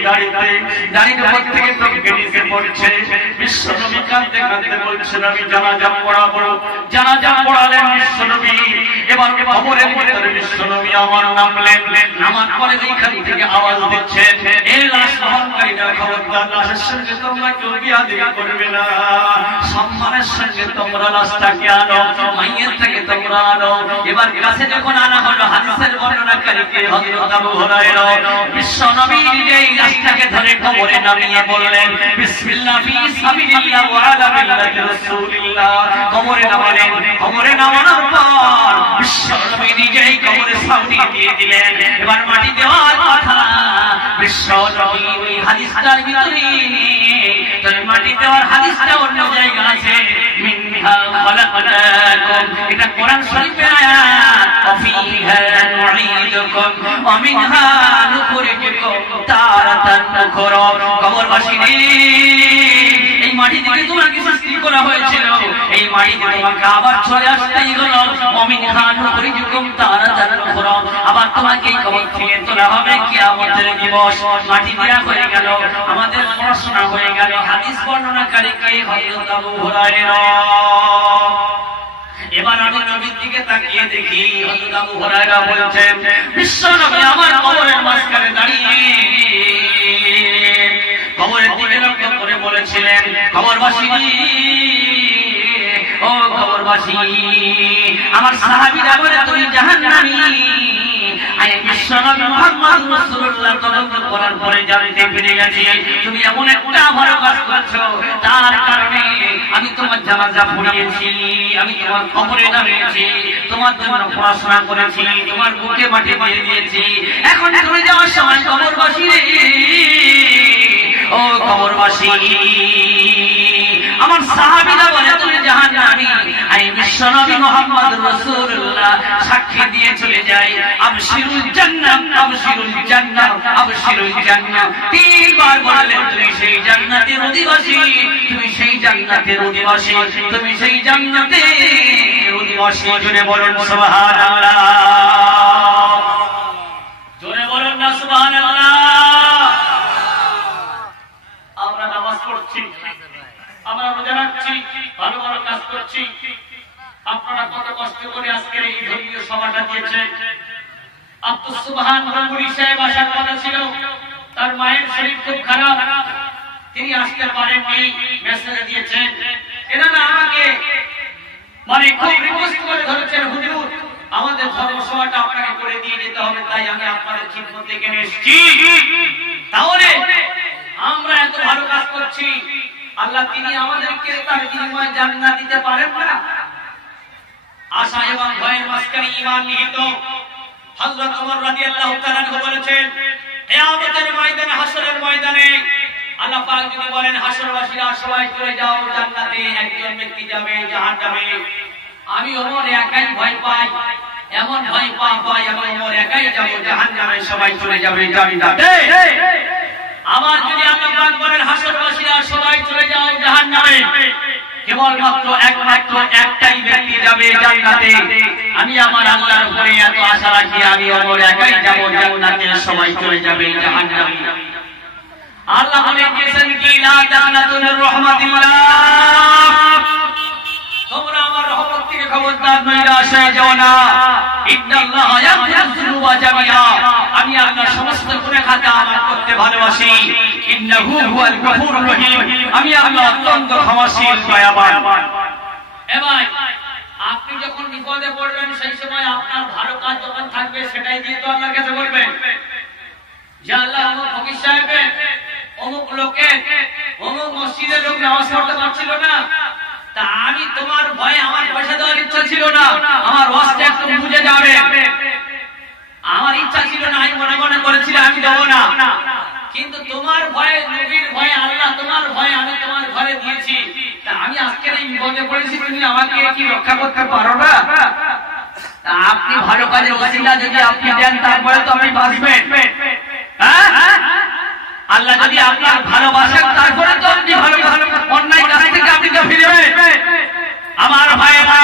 দাঁড়িয়ে উপর থেকে চোখে নিচে পড়ছে। বিশ্ব নবী কাঁদতে কাঁদতে বলছেন, আমি জানাজা পড়াবো। জানাজা পড়ালেন বিশ্ব নবী। এবার কবরের ভিতরে বিশ্ব নবী আমার নামলেন। নামার পরে এইখান থেকে আওয়াজ দিচ্ছেন, এই লাশ বহনকারীরা খবরদার, লাশের সঙ্গে তোমরা কেউ বিয়াদবি করবে না, সম্মানের সঙ্গে তোমরা লাশটাকে আনো, মাইয়িতটাকে তোমরা আনো। এবার কাছে যখন আনা হলো, হাদিসের বর্ণনাকারীকে হযরত আবু হুরায়রা বিশ্ব নবীর এই লাশটাকে ধরে কবরে নামিয়ে বললেন, বিসমিল্লাহ ফি সাবিলিল্লাহ ওয়া আলা মিল্লাতি রাসূলিল্লাহ। কবরে নামালেন। কবরে নামানোর পর বিশ্ব নবী নিজেই কবরে সাউদি দিয়ে দিলেন। এবার মাটি দেওয়ার কথা, বিশ্ব নবী ওই হাদিসটার ভিতরে, তবে মাটি দেওয়ার হাদিসটা অন্য জায়গা আছে। মিনহা খালাকনাকুম, এটা কোরআন শরীফের আয়াত। ওয়াফিহা নুঈদুকুম ওয়া মিনহা নুখরিজুকুম তারাতান উখরা। কবরবাসীরা, এই মাটি থেকে তোমাকে সৃষ্টি করা হয়েছিল, এই মাটিতে তোমাকে আবার চলে আসতেই হলো। ওয়া মিনহা নুখরিজুকুম তারাতান উখরা, আবার তোমাকে এই কবর থেকে তোলা হবে কিয়ামতের দিবস। মাটি দেয়া হয়ে গেল, আমাদের পড়াশোনা হয়ে গেল। হাদিস বর্ণনাকারী কে? হযরত আবু হুরায়রা। এবার আমি নবীর দিকে তাকিয়ে দেখি, হযরত আবু হুরায়রা বলছেন, বিশ্ব নবী আমার কবরের মাঝখানে দাঁড়িয়ে কবরের দিকে লক্ষ্য করে বলেছিলেন, কবরবাসী, ও কবরবাসী, আমার সাহাবীরা বলে তুমি জাহান্নামী। আমি বিশ্বনবী মুহাম্মদ রাসূলুল্লাহ তদন্ত করার পরে জানতে পেরে গেছি তুমি এমন একটা ভালো কাজ করছো, তার কারণে আমি তোমার জানাজা পড়িয়েছি, আমি তোমার কবরে নামিয়েছি, তোমার জন্য পড়াশোনা করেছি, তোমার বুকে মাটি দিয়ে দিয়েছি। এখন তুমি যাওয়ার সময় কবরবাসী, ও কবরবাসী, আমার সাহাবীরা বলে তুমি জাহান্নামী। আমি বিশ্বনবী মুহাম্মদ রাসূলুল্লাহ সাক্ষী দিয়ে চলে যাই, আবশিরুল জান্নাহ, আবশিরুল জান্নাহ, আবশিরুল জান্নাহ। তিনবার বললেন, তুমি সেই জান্নাতের অধিবাসী, তুমি সেই জান্নাতের অধিবাসী, তুমি সেই জান্নাতের অধিবাসী। জোরে বলুন সুবহানাল্লাহ, জোরে বলুন না সুবহানাল্লাহ। আমরা নামাজ পড়ছি, আমরা রোজা রাখছি, ভালো ভালো কাজ করছি, আপনারা কত কষ্ট করে আজকের এই ধর্মীয় সভাটা দিয়েছেন। আব্দুস সুবহান রঙ্গুরি সাহেব আসার কথা ছিল, তার মায়ের শরীর খুব খারাপ, তিনি আসতে পারেননি, মেসেজ দিয়েছেন। এনারা আমাকে মানে খুব রিকোয়েস্ট করে ধরেছেন, হুজুর আমাদের ধর্মসভাটা আপনাকে করে দিয়ে যেতে হবে, তাই আমি আপনাদের খিদমতে এখানে এসেছি। তাহলে আমরা এত ভালো কাজ করছি, আল্লাহ তিনি আমাদেরকে তার বিনিময়ে জান্নাত দিতে পারেন না? আশা এবং ভয়ের মাঝখানে ঈমান নিহিত। হযরত ওমর রাদিয়াল্লাহু তাআলা বলেছেন, কিয়ামতের ময়দানে, হাসরের ময়দানে আল্লাহ পাক যদি বলেন হাসরবাসীরা সবাই চলে যাও জান্নাতে, একজন ব্যক্তি যাবে জাহান্নামে, আমি ওমর একাই ভয় পাই, এমন ভয় পাই আমি ওমর একাই যাব জাহান্নামে, সবাই চলে যাবে জান্নাতে। আবার যদি আল্লাহ পাক বলেন হাসরবাসীরা সবাই চলে যাও জাহান্নামে, কেবলমাত্র একমাত্র একটাই ব্যক্তি যাবে জান্নাতে, আমি আমার আল্লাহর উপরে এত আশা রাখি আমি ওমর একাই যাব জান্নাতে, সবাই চলে যাবে জাহান্নামে। আল্লাহ বলেন কি লা তানাতুর রাহমাতিল্লাহ, তোমরা আমার রহমত থেকে খবরদার নিরাশা যাও না। ইন্নাল্লাহা ইয়াগফিরুয যুনুবা জামিআ, আমি আল্লাহ সমস্ত গুনাহ খাতা মাফ করতে ভালোবাসি। ইন্নাহু হুয়াল গফুরুর রহিম, আমি আল্লাহ অত্যন্ত ক্ষমাশীল দয়াবান। এ ভাই, আপনি যখন বিপদে পড়বেন সেই সময় আপনার ভালো কাজ যখন থাকবে সেটাই দিয়ে তো আল্লাহর কাছে বলবেন যে আল্লাহ আমার ফকির সাহেবের অমুক লোকের অমুক মসজিদের লোক নামাজ পড়তে পারছিল না, তা আমি তোমার ভয়ে আমার পয়সা দেওয়ার ইচ্ছা ছিল না, আমার ওয়াজটা একটু বুঝে যাবে, আমার ইচ্ছা ছিল না, আমি মনে মনে করেছিলাম আমি দেবো না, কিন্তু তোমার ভয়ে, নবীর ভয়ে, আল্লাহ তোমার ভয়ে আমি তোমার ঘরে দিয়েছি, তা আমি আজকে এই বিপদে পড়েছি, তুমি আমাকে কি রক্ষা করতে পারো না? তা আপনি ভালো কাজের ওসিলা যদি আপনি দেন তারপরে তো আপনি বাঁচবেন। আল্লাহ যদি আপনার ভালোবাসেন তারপরে তো আপনি ভালো অন্যায় কাজ থেকে আপনি ফিরবেন। আমার ভাইরা,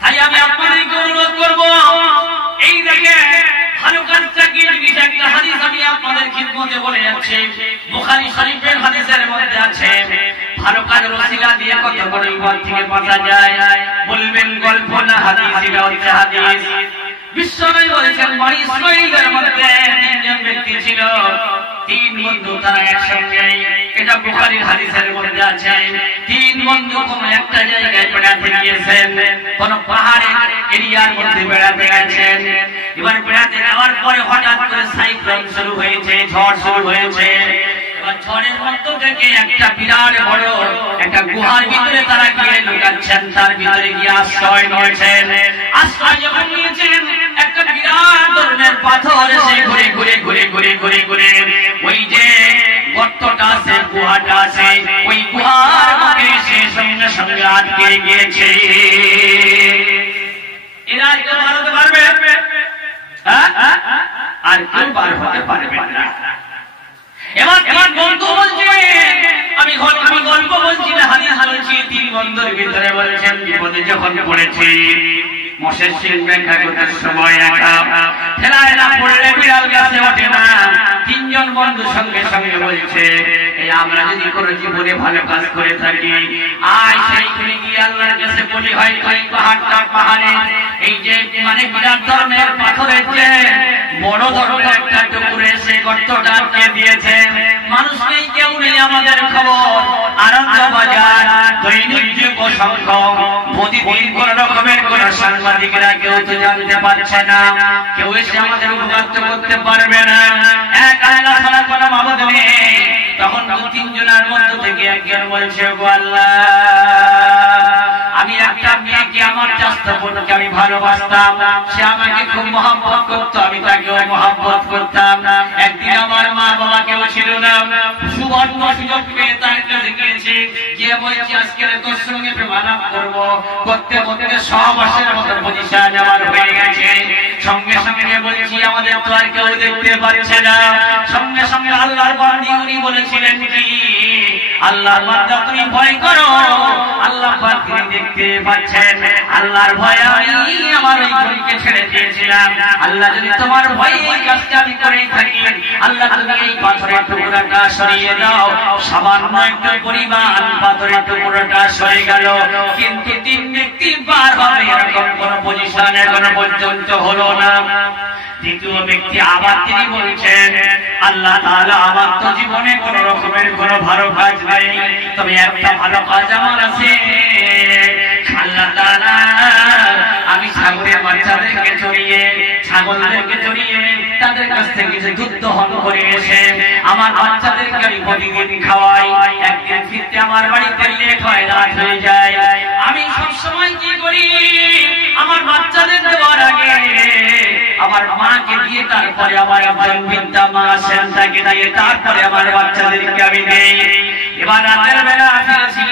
তাই আমি আপনাদেরকে অনুরোধ করব, এই দেখে ভালো কাজটা কি জিনিস, একটা হাদিস আমি আপনাদের খিদমতে বলে যাচ্ছি, বুখারী শরীফের হাদিসের মধ্যে আছে, ভালো কাজের ওসিলা দিয়ে কত বড় বিপদ থেকে বাঁচা যায়। বলবেন গল্প না হাদিস, এটা হচ্ছে হাদিস। বিশ্বনবী বলেছেন বনি ইসরাঈলের মধ্যে তিনজন ব্যক্তি ছিল, তিন বন্ধু, তারা একসঙ্গে, এটা বুখারীর হাদিসের মধ্যে আছে। তিন বন্ধু কোন একটা জায়গায় বেড়াতে গিয়েছেন, কোন পাহাড়ের এরিয়ার মধ্যে বেড়াতে গেছেন। এবার বেড়াতে যাওয়ার পরে হঠাৎ করে সাইক্লোন শুরু হয়েছে, ঝড় শুরু হয়েছে। এবার ঝড়ের মধ্য থেকে একটা বিরাট বড় একটা গুহার ভিতরে তারা গিয়ে লুকাচ্ছেন, তার ভিতরে গিয়ে আশ্রয় নিয়েছেন। আশ্রয় যখন নিয়েছেন, একটা বিরাট ধরনের পাথর এসে ঘুরে ঘুরে ঘুরে ঘুরে ঘুরে ঘুরে ওই যে গর্তটা আছে, গুহাটা আছে, ওই গুহার মুখে সে সঙ্গে সঙ্গে আটকে গিয়েছে। এরা কেউ বার হতে পারবে? আর কেউ বার হতে পারবে না। এবার বন্ধু বলছে, আমি গল্প বলছি না, হাদিস বলছি। তিন বন্ধুর ভিতরে বলেছেন বিপদে যখন পড়েছি, মশের শিং ব্যাখ্যা করতে সময় একা ঠেলায় না পড়লে বিড়াল গাছে ওঠে না। তিনজন বন্ধু সঙ্গে সঙ্গে বলছে, এই আমরা যদি কোনো জীবনে ভালো কাজ করে থাকি, আয় সেইখানে গিয়ে আল্লাহর কাছে বলি, হয় ওই পাহাড়ে এই যে মানে বিরাট ধরনের পাথরের যে বড় ধরনের একটা টুকরে সে গর্তটা আটকে দিয়েছে, মানুষ নেই, কেউ নেই, আমাদের খবর আনন্দবাজার দৈনিক যুগ সংখ্যক প্রতিদিন কোন রকমের কোন সাংবাদিকরা কেউ তো জানতে পারছে না, কেউ এসে আমাদের উপকার করতে পারবে না, এক আল্লাহ ছাড়া কোনো মাবুদ নেই। তখন তিনজনের মধ্য থেকে একজন বলছে, গো আল্লাহ, আমি একটা মেয়েকে, আমার চাচা বোনকে আমি ভালোবাসতাম, সে আমাকে খুব মহব্বত করতো, আমি তাকেও মহব্বত করতাম। একদিন আমার মা বাবা কেউ ছিল না, সুবর্ণ সুযোগ পেয়ে তার কাছে গিয়েছি, গিয়ে বলছি আজকের তোর সঙ্গে প্রেমালাপ করবো, করতে করতে সহবাসের মতো পজিশন আমার হয়ে গেছে। সঙ্গে সঙ্গে বলছি আমাদের তো আর কেউ দেখতে পাচ্ছে না। সঙ্গে সঙ্গে আল্লাহর বাণী উনি বলেছিলেন কি, আল্লাহর বান্দা তুমি ভয় করো, আল্লাহ পাক তিনি দেখতে পাচ্ছেন। আল্লাহর ভয়ে আমি আমার ওই বোনকে ছেড়ে দিয়েছিলাম। আল্লাহ যদি তোমার ভয়ে এই কাজটা আমি করেই থাকি, আল্লাহ তুমি এই পাথরের টুকরাটা সরিয়ে দাও। সামান্য একটু পরিমাণ পাথরের টুকরাটা সরে গেল, কিন্তু তিন ব্যক্তি পার হবে এরকম কোন পজিশন এখনো পর্যন্ত হলো না। দ্বিতীয় ব্যক্তি আবার তিনি বলছেন, আল্লাহ তাআলা, আমার তো জীবনে কোন রকমের কোন ভালো কাজ নেই, তবে একটা ভালো কাজ আমার আছে। আল্লাহ তাআলা, আমি ছাগলের বাচ্চাদেরকে চড়িয়ে, ছাগলদেরকে চড়িয়ে তাদের কাছ থেকে কিছু দুধ দহন করে এসে আমার বাচ্চাদেরকে আমি প্রতিদিন খাওয়াই। একদিন ফিরতে আমার বাড়িতে লেট হয়, রাত হয়ে যায়। আমি সবসময় কি করি, মাকে দিয়ে তারপরে আমার একজন বৃদ্ধা মা আছেন তাকে দিয়ে তারপরে আমার বাচ্চাদেরকে আমি দেই। এবার রাতের বেলা ফিরেছি,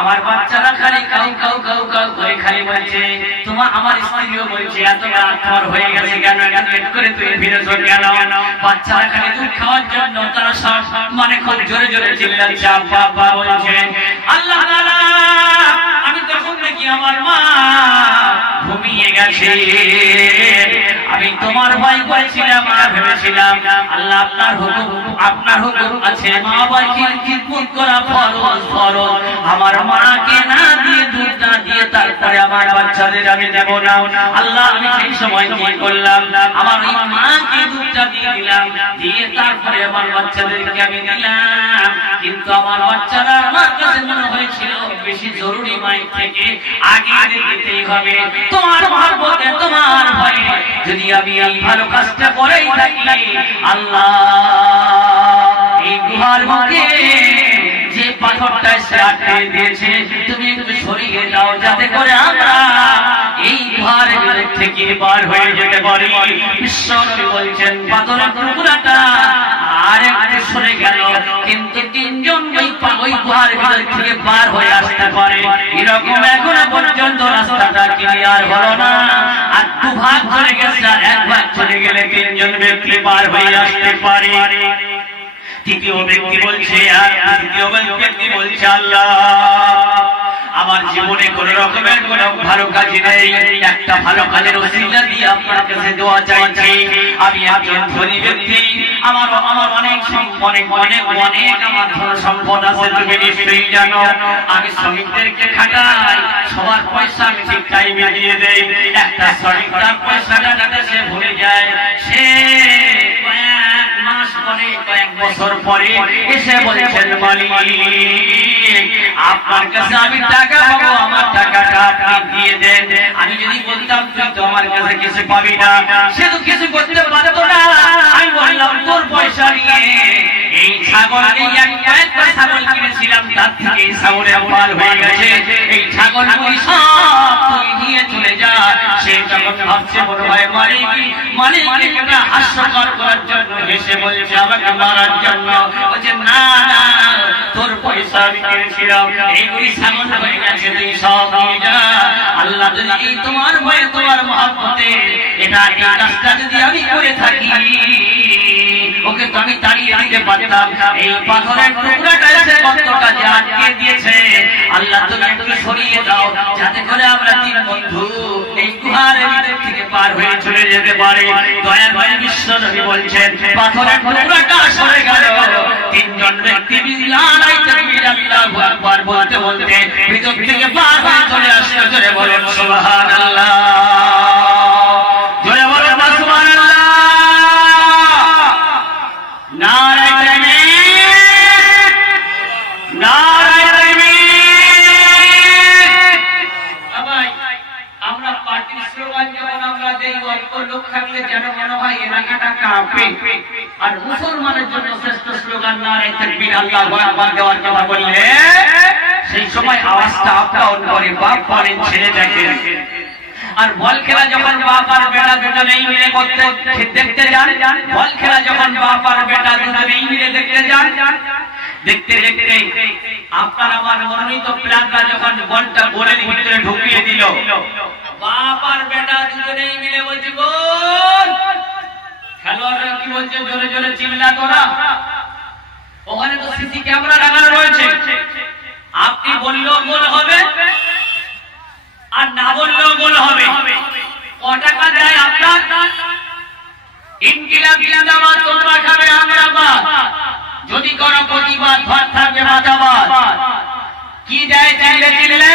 আমার বাচ্চারা খালি কাউ কাউ কাউ কাউ করে খালি বলছে, তোমার আমার স্ত্রীও বলছে এত রাত হয়ে গেছে কেন, লেট করে তুই ফিরেছো কেন? বাচ্চারা খালি দুধ খাওয়ার জন্য তারা সব মানে খুব জোরে জোরে চিল্লাচ্ছে, আব্বা আব্বা বলছে। আল্লাহ তাআলা আমি তখন দেখি আমার মা ঘুমিয়ে গেছে। আমি তোমার ভয় করেছিলাম আর ভেবেছিলাম আল্লাহ আপনার হুকুম আছে মা বাবাকে খিদমত করা ফরজ ফরজ। আমার মাকে না দিয়ে দুধ না দিয়ে তারপরে আমার বাচ্চাদের আমি দেব না। আল্লাহ আমি সেই সময় কি করলাম, আমার ওই মাকে দুধটা দিয়ে দিলাম, দিয়ে তারপরে আমার বাচ্চাদেরকে আমি দিলাম। কিন্তু আমার বাচ্চারা আমার কাছে মনে হয়েছিল বেশি জরুরি মায়ের থেকে আগে দিতেই হবে। তোমার মহব্বতে তোমার ভয়ে যদি আমি এই ভালো কাজটা করেই থাকি, আল্লাহ এই গুহার মুখে যে পাথরটা সে আটকে দিয়েছে তুমি একটু সরিয়ে দাও, যাতে করে আমরা এই গুহার থেকে বার হয়ে যেতে পারি। বিশ্বনবী বলছেন পাথরের টুকরাটা আর একটু সরে গেল, কিন্তু তিনজন ওই গুহার ভিতর থেকে বার হয়ে আসতে পারে। এরকম এখনো পর্যন্ত রাস্তাটা ক্লিয়ার হলো না। আর দু ভাগ চলে গেছে, আর এক ভাগ চলে গেলে তিনজন ব্যক্তি বার হয়ে আসতে পারে। তৃতীয় ব্যক্তি বলছে, আর তৃতীয় ব্যক্তি বলছে আল্লাহ আমার জীবনে কোন রকমের কোন ভালো কাজ নেই, একটা ভালো কাজের ওসিলা দিয়ে আপনার কাছে দোয়া চাইছি। আমি একজন ধনী ব্যক্তি, আমার অনেক অনেক অনেক অনেক আমার ধন সম্পদ আছে, তুমি নিশ্চয়ই জানো। আমি শ্রমিকদেরকে খাটাই, সবার পয়সা আমি ঠিক টাইমে দিয়ে দেই। একটা শ্রমিক তার পয়সাটা যাতে সে ভুলে যায়, সে কয়েক মাস পরে কয়েক বছর পরে এসে বলছেন মালিক আপনার কাছে আমি টাকা পাবো, আমার টাকাটা আপনি দিয়ে দেন। আমি যদি বলতাম তুই তো আমার কাছে কিছু পাবি না, সে তো কিছু করতে পারতো না। আমি বললাম তোর পয়সা নিয়ে এই ছাগল, এই একটা ছাগল কিনেছিলাম, তার থেকে এই ছাগলের পাল হয়ে গেছে, এই ছাগলগুলি সব তুই নিয়ে চলে যা। সে যখন ভাবছে বড় ভাই মালিককে হাস্যকর করার জন্য হেসে বলছে আমাকে মারার জন্য, বলছে না না তোর পয়সা আমি কিনেছিলাম, এইগুলি ছাগল হয়ে গেছে, তুই সব নিয়ে যা। আল্লাহ যদি এই তোমার ভয়ে তোমার মহব্বতে এটা কাজটা যদি আমি করে থাকি, ওকে তো আমি তাড়িয়ে দিতে পারতাম। এই পাথরের টুকরাটা এসে কতটা যে আটকে দিয়েছে, আল্লাহ তুমি একটু সরিয়ে দাও, যাতে করে আমরা তিন বন্ধু এই গুহার ভিতর থেকে পার হয়ে চলে যেতে পারি। দয়ার ভাই বিশ্বনবী বলছেন পাথরের টুকরাটা সরে গেল, তিনজন ব্যক্তি বিল্লাহি তাকবীর আল্লাহু আকবার বলতে বলতে ভিতর থেকে পার হয়ে চলে আসলো। জোরে বলেন সুবহানাল্লাহ, জোরে বলেন সুবহানাল্লাহ। নারায়ে তাকবীর, নারায়ে তাকবীর। ভাই আমরা পার্টির স্লোগান যখন আমরা দেই, অল্প লোক থাকলে যেন মনে হয় এলাকাটা কাঁপে। আর মুসলমানের জন্য শ্রেষ্ঠ স্লোগান নারায়ে তাকবীর আল্লাহু আকবার দেওয়ার কথা বললে সেই সময় আওয়াজটা আপ ডাউন করে, বাপ বলেন ছেলে দেখেন। আর বল খেলা যখন বাপ আর বেটা দুজনেই মিলে করতে দেখতে যান, বল খেলা যখন বাপ আর বেটা দুজনেই মিলে দেখতে যান, দেখতে দেখতে আপনার আমার মনোনীত প্লেয়াররা যখন বলটা গোলের ভিতরে ঢুকিয়ে দিল, বাপ আর বেটা দুজনেই মিলে বলছে গোল। খেলোয়াড়রা কি বলছে, জোরে জোরে চিল্লা তোরা। ওখানে তো সিসি ক্যামেরা লাগানো রয়েছে, আপনি বললেও গোল হবে আর না বললেও গোল হবে। ক টাকা দেয় আপনার? ইনকিলাব জিন্দাবাদ, তোমরা খাবে আমরা বাদ। যদি কোনো প্রতিবাদ ভাত থাকবে বাদাবাদ। কি দেয় চাইলে চিনলে?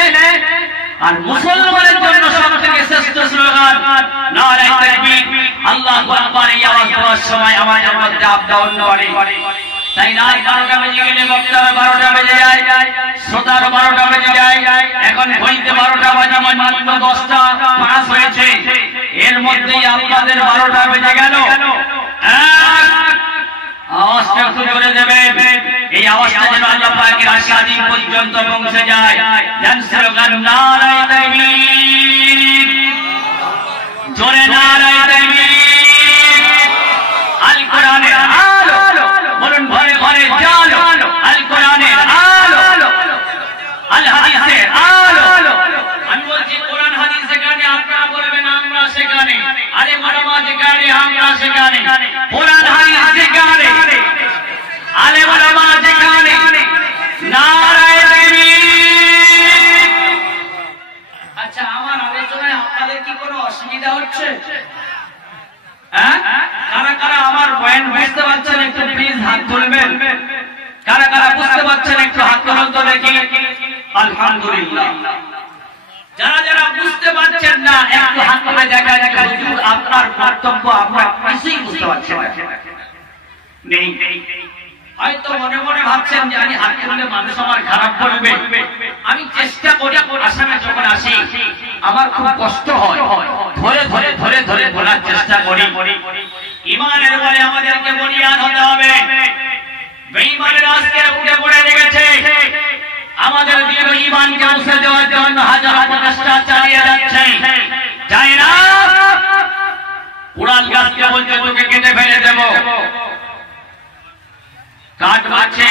আর মুসলমানের জন্য সবথেকে শ্রেষ্ঠ স্লোগান নারায়ে তাকবীর আল্লাহু আকবার। এই আওয়াজ দেওয়ার সময় আমাদের মধ্যে আপ ডাউন করে, তাই রাত 12টা বেজে গেলে বক্তার 12টা বেজে যায়, শ্রোতার 12টা বেজে যায়। এখন ঘড়িতে 12টা বাজে, মাত্র 10টা পাস হয়েছে, এর মধ্যেই আপনাদের 12টা বেজে গেল। আওয়াজটা একটু জোরে দেবেন, এই আওয়াজটা যেন আল্লাহ পাকের আশীর্বাদ পর্যন্ত পৌঁছে যায়। দেন স্লোগান নারায়ে তাকবীর, জোরে নারায়ে তাকবীর। হাদিসের আলো। আমি বলছি কোরআন হাদিস যেখানে আপনারা বলবেন আমরা সেখানে, আরে মালামা যেখানে আমরা সেখানে, কোরআন হাদিস যেখানে, আলে মালামা যেখানে, নারায়ে তাকবীর। আচ্ছা, আমার আলোচনায় আপনাদের কি কোনো অসুবিধা হচ্ছে? হ্যাঁ, কারা কারা আমার পয়েন্ট বুঝতে পারছেন একটু প্লিজ হাত তুলবেন। কারা কারা বুঝতে পারছেন একটু হাত তুলুন তো দেখি। আলহামদুলিল্লাহ। যারা যারা বুঝতে পারছেন না একটু হাত তুলে দেখা দেখা হুজুর আপনার বক্তব্য আমরা কিছুই বুঝতে পারছেন না। নেই হয়তো মনে মনে ভাবছেন যে আমি হাত তুললে মানুষ আমার খারাপ বলবে। আমি চেষ্টা করি, আসামে যখন আসি আমার খুব কষ্ট হয়, ধরে ধরে ধরে ধরে বলার চেষ্টা করি। ইমানের বলে আমাদেরকে বলিয়ান হতে হবে। বেঈমানের আজকে উঠে পড়ে লেগেছে, আমাদের দিন ইমানকে মুছে দেওয়ার জন্য হাজার প্রচেষ্টা চালিয়ে যাচ্ছে। যায় না, কুড়াল গাছকে বলছে তোকে কেটে ফেলে দেব, কাঠ বাড়ছে,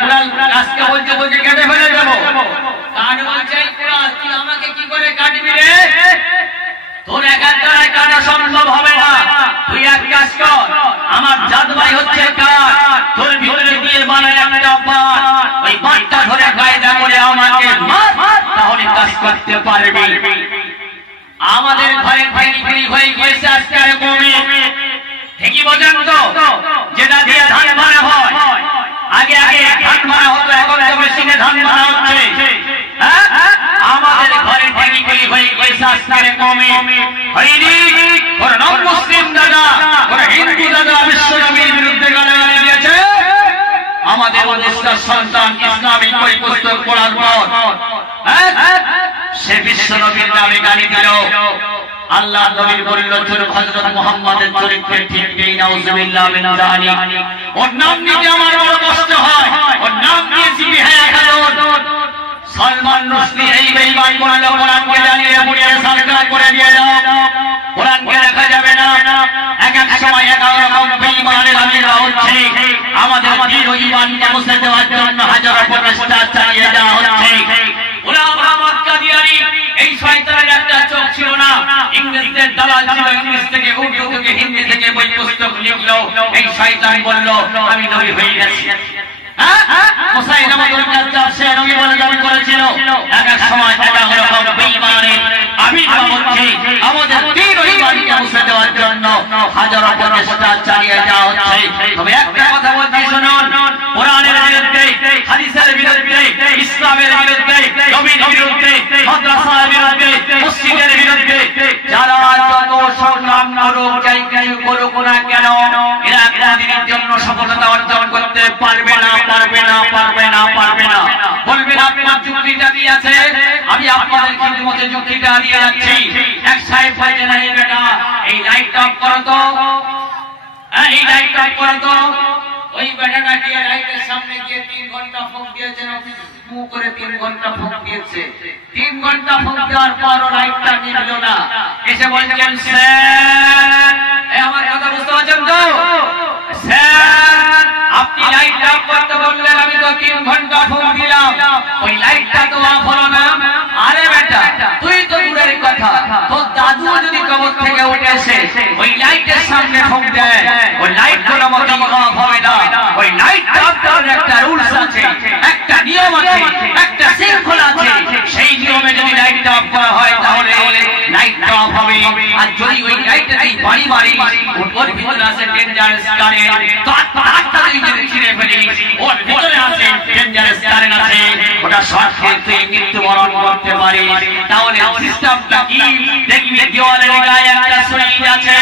কুড়াল গাছকে বলছে তোকে কেটে ফেলে দেব, কাঠ বলছে কুড়াল তুই আমাকে কি করে কাটবি রে, তোর একার দ্বারা কাটা সম্ভব হবে না, তুই এক কাজ কর, আমার জাত ভাই হচ্ছে কাঠ, তোর ভিতরে দিয়ে বানায় একটা পাট, ওই পাটটা ধরে কায়দা করে আমাকে মার, তাহলে কাজ করতে পারবি। আমাদের ঘরে ফেরি হয়ে গিয়েছে আজকের কমে, ঠিকই বোঝেন তো, যেটা দিয়ে ধান মারা হয়, আগে আগে ধান মারা হতো, এখন তো মেশিনে ধান মারা হচ্ছে। আমাদের ঘরে ফেরি হয়ে গিয়েছে আজকের কমে। হয়নি ওর নন মুসলিম দাদা, ওর হিন্দু দাদা বিশ্বনবীর বিরুদ্ধে গালাগালি দিয়েছে। আমাদের দেশের সন্তান ইসলামিক বই পুস্তক পড়ার পর সে বিশ্বনবীর নামে গালি দিল। আল্লাহ নবীর পরিলক্ষিত হযরত মুহাম্মদের চরিত্রে ঠিক নেই, নাউযুবিল্লাহ মিন যালিক। ওর নাম নিতে আমার বড় কষ্ট হয়, ওর নাম দিয়েছি বিহায়া খাতুন। সালমান রুশদি এই বেঈমান বলল কোরআনকে জ্বালিয়ে পুড়িয়ে সরকার করে দিয়ে দাও, কোরআনকে দেখা যাবে না। এক এক সময় এক এক রকম বেঈমানের আবির্ভাব হচ্ছে, আমাদের দিন ও ঈমানকে মুছে দেওয়ার জন্য হাজারো প্রচেষ্টা চালিয়ে যাওয়া হচ্ছে। উলামা মক্কা দিয়ানি এই শয়তানের একটা চোখ ছিল না, ইংরেজদের দালাল ছিল, ইংরেজ থেকে উর্দু থেকে হিন্দি থেকে বই পুস্তক লিখলো। এই শয়তান বলল আমি নবী হয়ে গেছি। মুসাইলামাতুল কাজ্জাব সে নবী বলে দাবি করেছিল। এক এক সময় এক এক রকম বেঈমানের আবির্ভাব হচ্ছে, আমাদের দিন ও ঈমানকে মুছে দেওয়ার জন্য হাজারো প্রচেষ্টা চালিয়ে যাওয়া হচ্ছে। তবে একটা কথা বলছি শুনুন, কোরআনের বিরুদ্ধে, হাদিসের বিরুদ্ধে, ইসলামের বিরুদ্ধে, নবীর বিরুদ্ধে, মাদ্রাসার বিরুদ্ধে, মসজিদের বিরুদ্ধে যারা যত সংগ্রাম করুক, যাই করুক না কেন, এরা কোনদিনের জন্য সফলতা অর্জন করতে পারবে না, পারবে না, পারবে না, পারবে না। বলবেন আপনার যুক্তিটা দিয়ে আছে, আমি আপনাদের খিদমতে যুক্তিটা দিয়ে যাচ্ছি। এক সাহেব বলছেন এই বেটা এই লাইট অফ করো তো, এই লাইট অফ করো তো। ওই বেটাটা গিয়ে লাইটের সামনে গিয়ে 3 ঘন্টা ফুঁক দিয়েছেন, মুখ করে 3 ঘন্টা ফুঁক দিয়েছে। 3 ঘন্টা ফুঁক দেওয়ার পরও লাইটটা নিভলো না। এসে বলছেন স্যার, আমার কথা বুঝতে পারছেন তো স্যার, আপনি লাইট অফ করতে বললেন, আমি তো 3 ঘন্টা ফুঁক দিলাম, ওই লাইটটা তো অফ হলো না। আরে বেটা তুই তো দূরের কথা, তোর দাদু যদি কবর থেকে উঠে এসে ওই লাইটের সামনে ফুঁক দেয়, ওই লাইট কোনো মতে অফ হবে না। ওই লাইট অফ করার একটা রুলস আছে, একটা নিয়ম আছে, একটা শৃঙ্খলা আছে। সেই নিয়মে যদি লাইট অফ করা হয় তাহলে লাইট অফ হবে। আর যদি ওই লাইটটা তুই বাড়ি বাড়ি ওর ভিতরে আছে ডেঞ্জারাস কারেন্ট, তারটা যদি ছিঁড়ে ফেলিস, ওর ভিতরে আছে ডেঞ্জারাস কারেন্ট আছে, ওটা শর্ট খেয়ে মৃত্যুবরণ করতে পারিস। তাহলে সিস্টেমটা কি দেখবি, দেওয়ালের গায়ে একটা সুইচ আছে,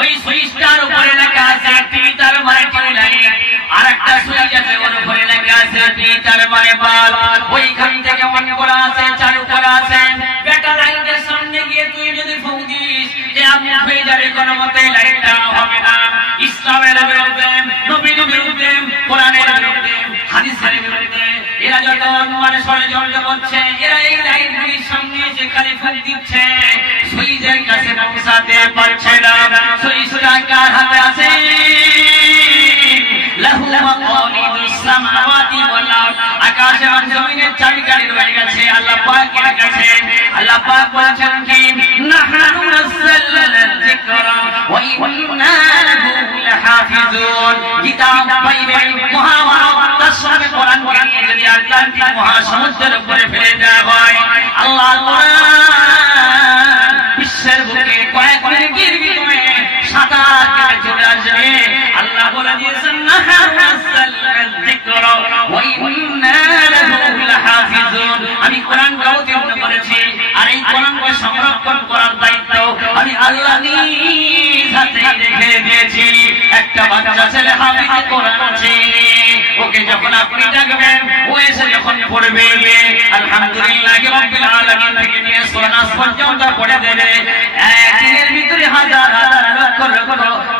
ওই সুইচটার উপরে লেখা আছে টিটার মানে টিউবলাইট, আর একটা সুইচ আছে ওর উপরে লেখা আছে টিটার মানে বাল্ব। ওইখান থেকে অন করা আছে, চালু করা আছে। বেটা লাইটের সামনে গিয়ে তুই যদি ফুঁক দিস, যে আমি হয়ে যাবে, কোনো মতে লাইটটা হবে না। ইসলামের বিরুদ্ধে, নবীর বিরুদ্ধে, কোরআনের বিরুদ্ধে, হাদিসের বিরুদ্ধে এরা যত মানে ষড়যন্ত্র করছে, এরা এই লাইটগুলির সামনে যে খালি ফুঁক দিচ্ছে, সুইচের কাছে পৌঁছাতে পারছে না। সুইচটা কার হাতে আছে? লাহু মাকালিদুস সামাওয়াতি ওয়াল আরদ, আকাশ এবং জমিনে জমিনের চাবিকাঠি রয়ে গেছে আল্লাহ পাকের কাছে। আল্লাহ পাক বলেছেন কি নাহনু নাযালনা যিকরা ওয়া ইন্না লাহু লাহাফিজুন। কিতাব পাইবে মহাভারত তার সাথে কোরআনকে নিয়ে যদি আটলান্টিক মহাসমুদ্রের উপরে ফেলে দেওয়া হয়, আল্লাহ কোরআন বিশ্বের বুকে কয়েক মিনিটের ভিতরে সাঁতার কেটে চলে আসবে। আল্লাহ বলে দিয়েছেন নাহনু নাযালনা যিকরা ওয়া ইন্না লাহু লাহাফিজুন। আমি কোরআনকে অবতীর্ণ করেছি আর এই কোরআনকে সংরক্ষণ করার দায়িত্ব আমি আল্লাহ নিজ হাতে রেখে দিয়েছি। একটা বাচ্চা ছেলে হাফিজ কোরআন আছে, ওকে যখন আপনি ডাকবেন ও এসে যখন পড়বে আলহামদুলিল্লাহ রাব্বিল আলামিন থেকে নিয়ে সূরা নাস পর্যন্ত পড়ে দেবে। একদিনের ভিতরে হাজার হাজার লক্ষ লক্ষ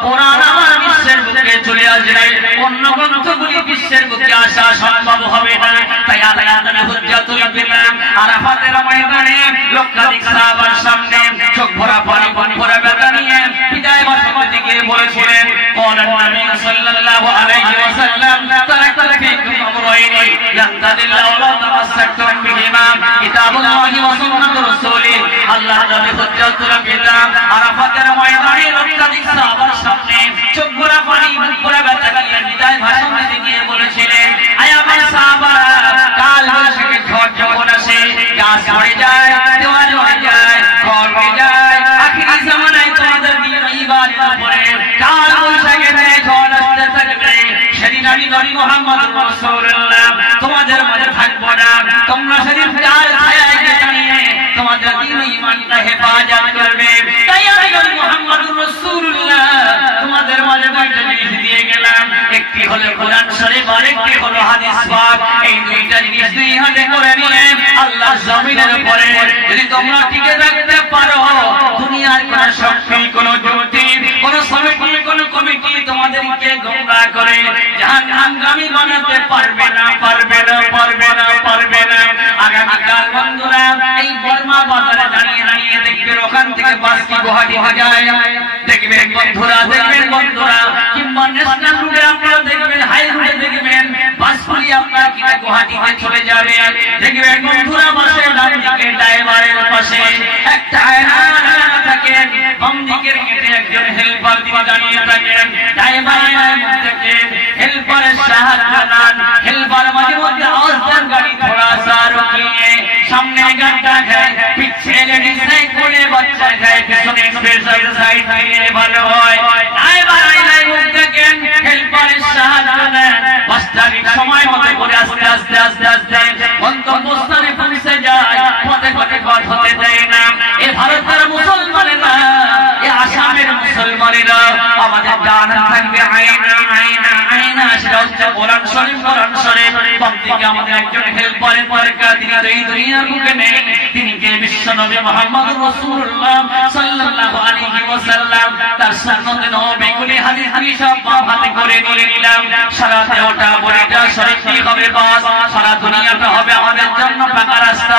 কোরআন আমার বিশ্বের বুকে চলে আসবে। অন্য গ্রন্থগুলি বিশ্বের বুকে আসা সম্ভব হবে না। তাই আল্লাহ হুজ্জাতুল বিল্লাহ আরাফাতের ময়দানে লক্ষাধিক সাহাবার সামনে চোখ ভরা পানি ভরা ব্যথা নিয়ে বিদায় বসতে দিকে বলেছিলেন قال النبي صلى الله عليه وسلم تركت فيكم امرين لن تضلوا ولا تمسكتم بهما كتاب الله وسنة رسوله। আল্লাহ নবী হুজ্জাতুল বিল্লাহ আরাফাতের ময়দানে লক্ষাধিক সাহাবার সামনে চোখ ভরা পানি ভরা ব্যথা নিয়ে বিদায় ভাষণ দিতে গিয়ে বলেছিলেন আয় আমার সাহাবারা, কাল বৈশাখী ঝড় যখন আসে গাছ পড়ে যায়, দেওয়াল হয়ে যায়, ঘর হয়ে যায়, আখিরি জামানায় তোমাদের দিন ইবাদত করে কাল বৈশাখীতে ঝড় আসতে থাকবে। সেদিন আমি নবী মুহাম্মদ রাসূলুল্লাহ তোমাদের মাঝে থাকবো না। তোমরা সেদিন চার ছায়ায় দাঁড়িয়ে তোমাদের দিন ঈমানটা হেফাজত করবে। তাই আমি নবী মুহাম্মদ রাসূলুল্লাহ তোমাদের মাঝে দুইটা জিনিস দিয়ে গেলাম, একটি হলো কোরআন শরীফ আর একটি হলো হাদিস পাক। এই দুইটা জিনিস দুই হাতে করে নিয়ে আল্লাহ জমিনের উপরে যদি তোমরা টিকে রাখতে পারো, দুনিয়ার কোন শক্তি, কোন যুক্তি, কোন সমিতি, কোন কমিটি তোমাদেরকে গোমরাহ করে জাহান্নামগামী বানাতে পারবে না, পারবে না, পারবে না, পারবে না। আগামীকাল বন্ধুরা এই বর্মা বাজারে দাঁড়িয়ে দাঁড়িয়ে দেখবেন ওখান থেকে বাস কি গুয়াহাটি যায়, দেখবেন বন্ধুরা, দেখবেন বন্ধুরা, কিংবা ন্যাশনাল রোডে আপনারা দেখবেন, হাই রোডে দেখবেন বাসগুলি আপনার কিনা গুয়াহাটিতে চলে যাবে। দেখবেন বন্ধুরা বাসের ডান দিকে ড্রাইভারের পাশে একটা আয়না থাকে, বাম দিকের গেটে একজন হেল্পার তিনি দাঁড়িয়ে থাকেন। ড্রাইভারের মধ্যে হেল্পারের সাহায্য নেন। হেল্পার মাঝে মধ্যে আওয়াজ দেন গাড়ি থোড়া সা রুকিয়ে, সামনে গাড়িটা যায়, পিছে লেডিস সাইড করে বাচ্চা যায়, পিছনে স্পেশাল সাইড দিয়ে ভালো হয়। ড্রাইভার আইলাই মধ্যে হেল্পারের সাহায্য নেন। বাসটা সময় মতো করে আস্তে আস্তে আস্তে আস্তে গন্তব্যস্থানে পৌঁছে যায়, পথে পথে পথ হতে দেয় না। এ ভারতের মুসলমানেরা, এ আসামের মুসলমানেরা আমাদের জান থাকবে আয়না আয়না আয়না, সেটা হচ্ছে কোরআন শরীফ। কোরআন শরীফ বাম দিকে আমাদের একজন হেল্পারের দরকার, তিনি তো এই দুনিয়ার বুকে নেই। তিনি কে? বিশ্বনবী মুহাম্মদ রাসূলুল্লাহ সাল্লাল্লাহু আলাইহি ওয়াসাল্লাম। তার সুন্নাত নবীগুলি হাদিস সব হাতে করে নিয়ে নিলাম। সারা দেহটা বডিটা শরীরটি হবে বাস, সারা দুনিয়াটা হবে আমাদের জন্য পাকা রাস্তা।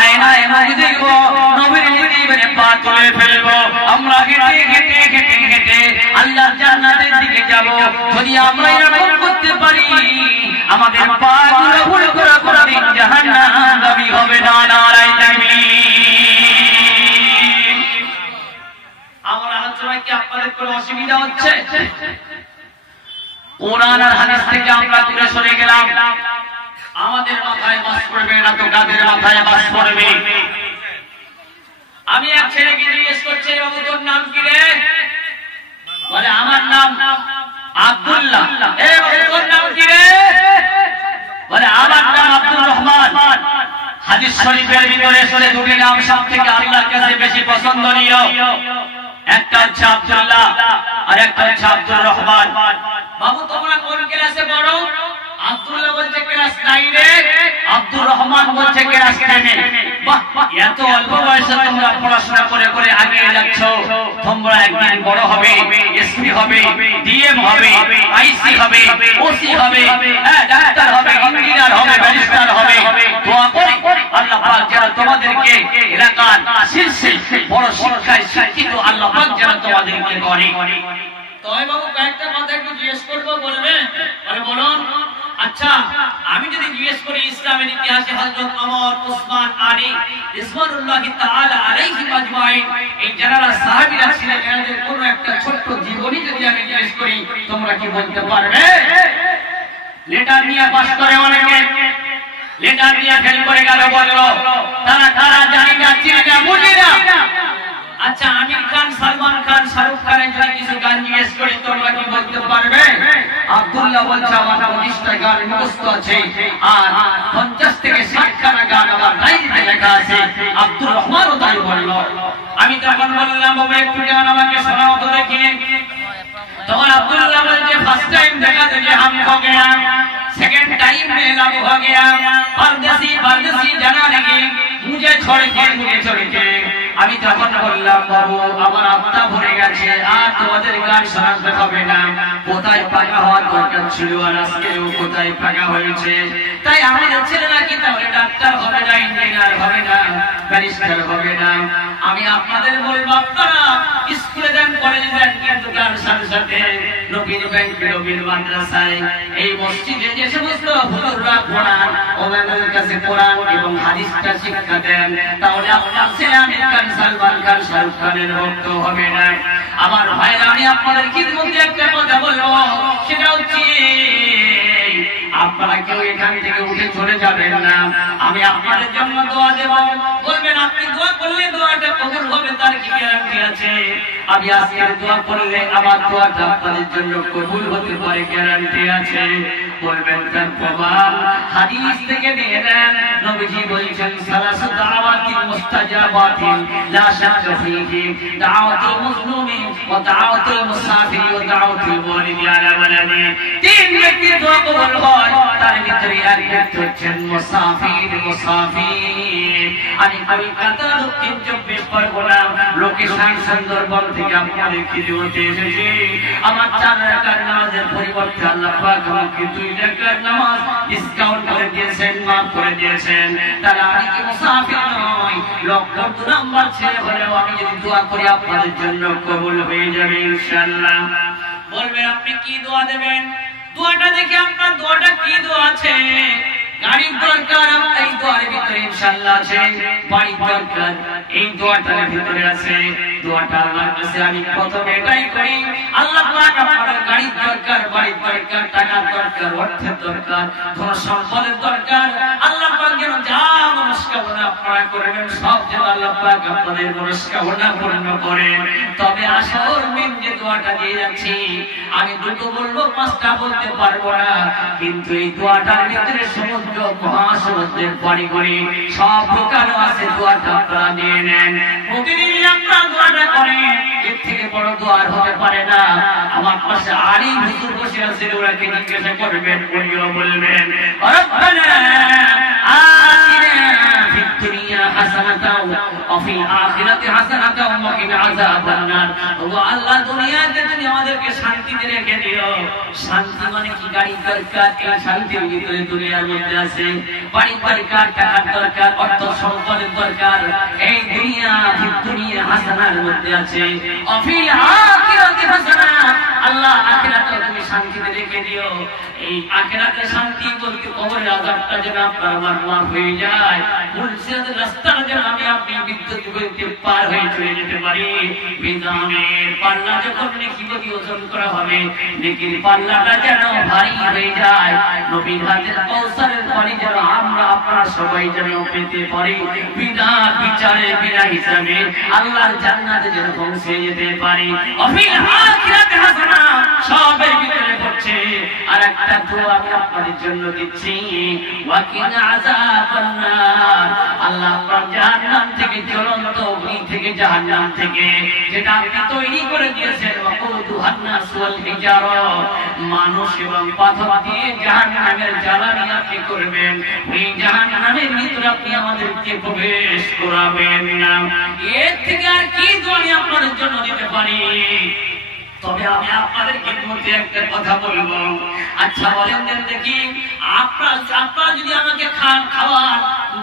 আয়নায় মুখ দেখবো, নবীর জীবনে পা তুলে ফেলবো। আমরা হেঁটে হেঁটে হেঁটে হেঁটে আল্লাহর জান্নাতের দিকে যাব। যদি আমরা এরকম করতে পারি, আমাদের পাগুলো ভুল করে কোনদিন জাহান্নামগামী হবে না। নারায়ে তাকবীর। আমার আলোচনায় কি আপনাদের কোনো অসুবিধা হচ্ছে? কোরআন আর হাদিস থেকে আমরা দূরে সরে গেলাম। আমাদের মাথায় বাস পড়বে না তো কাদের মাথায় বাস পড়বে? আমি এক ছেলেকে জিজ্ঞেস করছি, বাবু তোর নাম কি রে? বলে আমার নাম আব্দুল্লাহ। এ বাবু তোর নাম কি রে? বলে আমার নাম আব্দুর রহমান। হাদিস শরীফের ভিতরে সরে দুটি নাম সবথেকে আল্লাহর কাছে বেশি পছন্দনীয়। একটা হচ্ছে আব্দুল্লাহ আর একটা হচ্ছে আব্দুর রহমান। বাবু তোমরা কোন ক্লাসে পড়ো? আব্দুল্লাহ বলছে ক্লাস 9 এ, আব্দুর রহমান বলছে ক্লাস 10 এ। বাহ, এত অল্প বয়সে তোমরা পড়াশোনা করে করে এগিয়ে যাচ্ছ। তোমরা একদিন বড় হবে, এসপি হবে, ডিএম হবে, আইসি হবে, ওসি হবে, ডাক্তার হবে, ইঞ্জিনিয়ার হবে, ব্যারিস্টার হবে। দোয়া করি আল্লাহ পাক যেন তোমাদেরকে এলাকার শীর্ষে বড় শিক্ষায় শিক্ষিত আল্লাহ পাক যেন তোমাদেরকে করে। তবে বাবু কয়েকটা কথা একটু জিজ্ঞেস করবো, বলবে? বলে বলুন। আচ্ছা আমি যদি জিজ্ঞেস করি ইসলামের ইতিহাসে হযরত ওমর, উসমান, আলী রিজওয়ানুল্লাহ তাআলা আলাইহিম আজমাইন এই যারা সাহাবীরা ছিলেন এদের কোন একটা ছোট্ট জীবনী যদি আমি জিজ্ঞেস করি তোমরা কি বলতে পারবে? লেটার নিয়ে পাস করে অনেকে, লেটার নিয়ে ফেল করে গেল, বলল তারা কারা জানি না, চিনি না, বুঝি না। আচ্ছা আমির খান, সালমান খান, শাহরুখ খানের যদি কিছু গান জিজ্ঞেস করি তোমরা কি বলতে পারবে? আব্দুল্লাহ বলছে আমার 19টা গান মুখস্থ আছে আর 50 থেকে 60 খানা গান আমার ডায়েরিতে লেখা আছে। আব্দুর রহমানও তাই বলল। আমি তখন বললাম বাবা একটু গান আমাকে শোনাও তো দেখি। तখন আব্দুল্লাহ বলছে ফার্স্ট টাইম देखा तुझे हम हो गया, सेकंड टाइम में लब हो गया, परदेसी परदेसी जाना लगे मुझे छोड़ के। আমি তখন বললাম বাবু আমার আত্মা ভরে গেছে আর তোমাদের গান শোনাতে হবে না। কোথায় পাকা হওয়ার দরকার ছিল আর আজকেও কোথায় পাকা হয়েছে। তাই আমাদের ছেলেরা কি তাহলে ডাক্তার হবে না, ইঞ্জিনিয়ার হবে না, ব্যারিস্টার হবে না? আমি আপনাদের বলবো আপনারা স্কুলে দেন, কলেজে দেন, কিন্তু তার সাথে সাথে নবীর ব্যাংক, নবীর মাদ্রাসায়, এই মসজিদে যে সমস্ত হুজুররা পড়ান ওনাদের কাছে কোরআন এবং হাদিসটা শিক্ষা দেন, তাহলে আপনার ছেলে আমির খান, সালমান খান, শাহরুখ খানের ভক্ত হবে না। আমার ভাইরা আমি আপনাদের খিদমতে একটা কথা বলবো, সেটা হচ্ছে আপনারা কেউ এখান থেকে উঠে চলে যাবেন না। আমি আপনাদের জন্য দোয়া দেব, বলবেন আপনি দোয়া করলে দোয়াটা কবুল হবে তার কি গ্যারান্টি আছে? আমি আজকের দোয়া করলে আমার দোয়াটা আপনাদের জন্য কবুল হতে পারে, গ্যারান্টি আছে। বলবেন তার প্রমাণ হাদিস থেকে নিয়ে নেন। নবীজি বলেছেন সালাসু দাওয়াতিন মুস্তাজাবাতিন লা শাক্কা ফীহি, দাওয়াতুল মুসলিমি ওয়া দাওয়াতুল মুসাফিরি ওয়া দাওয়াতুল ওয়ালিদি আলা ওয়ালাদি। তিন ব্যক্তির দোয়া কবুল হয়, তার ভিতরে এক ব্যক্তি হচ্ছেন মুসাফির। আমি কলকাতা দক্ষিণ 24 পরগনা লোকেশন সুন্দরবন থেকে আপনাদের খিদমতে এসেছি। আমার 4 রাকাত নামাজের পরিবর্তে আল্লাহ পাক আমাকে 2 রাকাত নামাজ ডিসকাউন্ট করে দিয়েছেন, মাফ করে দিয়েছেন। তারা আমি কি মুসাফির নই, লক্ষ 2 নাম্বার ছেলে হলেও আমি যদি দোয়া করি আপনাদের জন্য কবুল হয়ে যাবে ইনশাআল্লাহ। বলবেন আপনি কি দোয়া দেবেন? দোয়াটা দেখে আপনার দোয়াটা কি দোয়া আছে? গাড়ির দরকার এই দোয়ার ভিতরে ইনশাআল্লাহ আছে, বাড়ির দরকার এই দোয়াটার ভিতরে আছে। দোয়াটা আল্লাহর কাছে আমি প্রথমে এটাই করি, আল্লাহ পাক আপনার গাড়ির দরকার, বাড়ির দরকার, টাকার দরকার, অর্থের দরকার, ধন সম্পদের দরকার, আল্লাহ পাক যেন যা মনস্কামনা আপনারা করবেন সব যেন আল্লাহ পাক আপনাদের মনস্কামনা পূর্ণ করেন। তবে আসল মেন যে দোয়াটা দিয়ে যাচ্ছি আমি দুটো বলবো, 5টা বলতে পারবো না, কিন্তু এই দোয়াটার ভিতরে সমুদ্র মহাসমুদ্রের পানি করে সব প্রকার আছে। দোয়াটা আপনারা নিয়ে নেন, প্রতিদিন আপনারা দোয়াটা করেন, এর থেকে বড় দোয়া হতে পারে না। আমার পাশে আলিম হুজুর বসে আছেন, ওনাকে জিজ্ঞাসা করবেন, উনিও বলবেন রব্বানা আতিনা ফিদ দুনিয়া হাসানাতাও ওয়া ফিল আখিরাতি হাসানাতাও ওয়া কিনা আযাবান নার। ও আল্লাহ দুনিয়াতে তুমি আমাদেরকে শান্তিতে রেখে দিও। শান্তি মানে কি? গাড়ির দরকার, এই শান্তির ভিতরে দুনিয়ার মধ্যে আছে। বাড়ির দরকার, টাকার দরকার, অর্থ সম্পদের দরকার, এই দুনিয়া ফিদ দুনিয়া হাসানার মধ্যে আছে। ওয়া ফিল আখিরাতি হাসানা, আল্লাহ আখিরাতে তুমি শান্তিতে রেখে দিও। এই আখিরাতে শান্তি বলতে কবরের আযাবটা যেন আপনার আমার মাফ হয়ে যায়, মুলসিরাতের রাস্তাটা যেন আমি আপনি বিদ্যুৎ গতিতে পার হয়ে চলে যেতে পারি। বিধানের পাল্লা যখন নেকি বদি ওজন করা হবে, নেকির পাল্লাটা যেন ভারী হয়ে যায়। নবীর হাতের কাউসারের পানি যেন আমরা আপনারা সবাই যেন পেতে পারি। বিধান বিচারে বিনা হিসাবে আল্লাহর জান্নাতে যেন পৌঁছে যেতে পারি। অফিল আখিরাতে হাসানা সবের ভিতরে পড়ছে। আর একটা দোয়া আমি আপনাদের জন্য দিচ্ছি, ওয়া কিনা আযাবান নার। আল্লাহ আপনার জাহান্নাম থেকে, জ্বলন্ত অগ্নি থেকে, জাহান্নাম থেকে যেটা আপনি তৈরি করে দিয়েছেন, ওয়াকুদুহান নাস ওয়াল হিজারা, মানুষ এবং পাথর দিয়ে জাহান্নামের জ্বালানি আপনি করবেন। এই জাহান্নামের ভিতরে আপনি আমাদেরকে প্রবেশ করাবেন না। এর থেকে আর কি দোয়া আপনাদের জন্য দিতে পারি? তবে আমি আপনাদের খিদমতে একটা কথা বলবো। আচ্ছা বলেন দেখি, আপনারা যদি আমাকে খাওয়ান,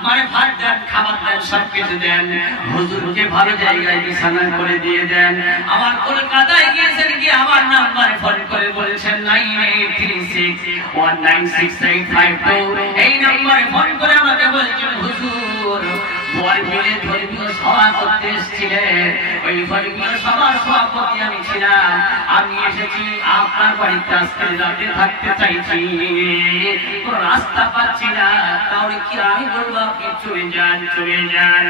মানে ভাত দেন, খাবার দেন, সব কিছু দেন, হুজুরকে ভালো জায়গায় বিছানা করে দিয়ে দেন, আমার কলকাতায় গিয়েছেন কি আমার নাম্বারে ফোন করে বলেছেন 9836196852, এই নাম্বারে ফোন করে আমাকে বলছেন হুজুর বলবিলে ধর্মীয় সভা করতে এসেছিলেন, ওই ধর্মীয় সভার সভাপতি আমি ছিলাম, আমি এসেছি আপনার বাড়িতে আজকে রাতে থাকতে চাইছি, কোনো রাস্তা পাচ্ছি না, তাহলে কি আমি বলবো আপনি চলে যান চলে যান।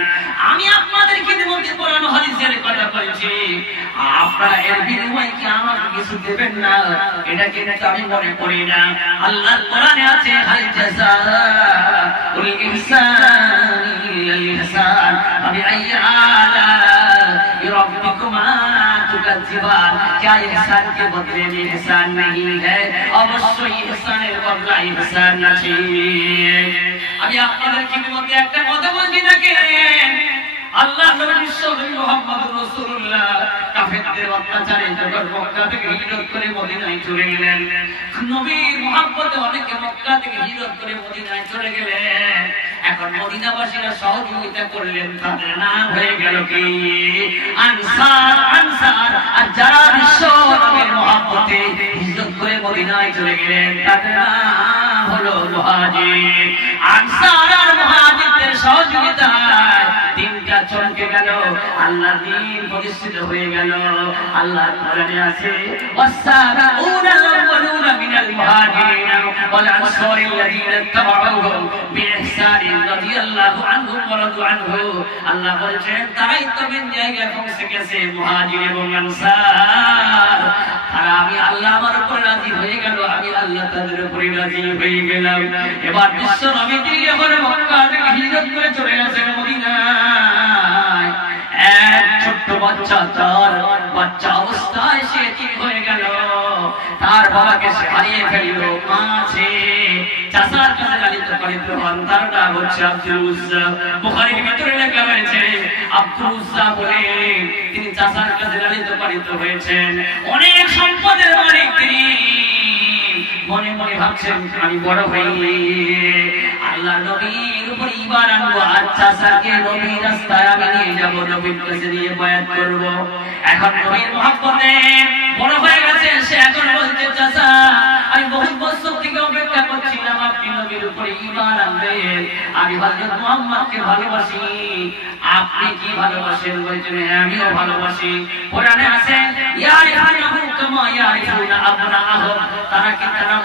আমি আপনাদের খিদমতে কোরআন হাদিসের কথা বলছি, আপনারা এর বিনিময়ে কি আমাকে কিছু দেবেন না? এটা কিন্তু আমি মনে করি না। আল্লাহর কোরআনে আছে হাল জাযাউল ইহসানি ইল্লাল ইহসান ফাবিআইয়ি আলা'i রাব্বিকুমা তুকাজ্জিবান। क्या ইহসান के बदले में ইহসান नहीं है? অবশ্যই ইহসানের বদলা ইহসান আছে। আমি আপনাদের খিদমতে একটা কথা বলছি দেখেন, আল্লাহ নবী বিশ্বনবী মুহাম্মদুর রাসূলুল্লাহ কাফেরদের অত্যাচারে যখন মক্কা থেকে হিজরত করে মদিনায় চলে গেলেন, নবীর মহব্বতে অনেকে মক্কা থেকে হিজরত করে মদিনায় চলে গেলেন। এখন মদিনাবাসীরা সহযোগিতা করলেন, তাদের নাম হয়ে গেল কি আনসার। আনসার আর যারা বিশ্বনবীর মহব্বতে হিজরত করে মদিনায় চলে গেলেন, তাদের নাম হলো মুহাজির। আনসার আর মুহাজিরদের সহযোগিতায় দিনটা চমকে গেল, আল্লাহর দ্বীন প্রতিষ্ঠিত হয়ে গেল। আল্লাহর কোরআনে আছে ওয়াসাবিকুনাল আউয়ালুনা মিনাল মুহাজিরিন ওয়াল আনসারিল্লাযীনা তাবাউহুম বিইহসানিন রাদিয়াল্লাহু আনহুম ওয়া রাদু আনহু। আল্লাহ বলেন তারাই তো মেন জায়গায় পৌঁছে গেছে, মুহাজির এবং আনসার। আর আমি আল্লাহ আমার উপর রাজি হয়ে গেল, আমি আল্লাহ তাদের উপর রাজি হয়ে গেলাম। এবার বিশ্ব নবী যখন মক্কা থেকে হিজরত করে চলে গেছেন মদিনায়, এক ছোট্ট বাচ্চা, তার বাচ্চা অবস্থায় সে ঠিক হয়ে গেল, তার বাবাকে সে হারিয়ে ফেলল। মা আছে, চাচার কাছে লালিত পালিত হন, তার নাম হচ্ছে আব্দুল উজ্জা। বুখারীর ভিতরে লেখা হয়েছে আব্দুল উজ্জা বলে তিনি চাচার কাছে লালিত পালিত হয়েছেন। অনেক সম্পদের মালিক তিনি, মনে মনে ভাবছেন আমি বড় হয়ে আল্লাহ নবীর উপর ঈমান আনবো, আর চাচাকে নবীর রাস্তায় আমি নিয়ে যাবো, নবীর কাছে নিয়ে বায়াত করব। এখন নবীর মহব্বতে বড় হয়ে গেছে, সে এখন বলছে চাচা আমি বহুত বছর থেকে অপেক্ষা করছিলাম আপনি নবীর উপর ঈমান আনবেন, আমি হযরত মুহাম্মদকে ভালোবাসি, আপনি কি ভালোবাসেন? বলছেন হ্যাঁ আমিও ভালোবাসি। কোরআনে আছে ইয়ারিফুনাহু কামা ইয়ারিফুনা আবনাআহুম, তারা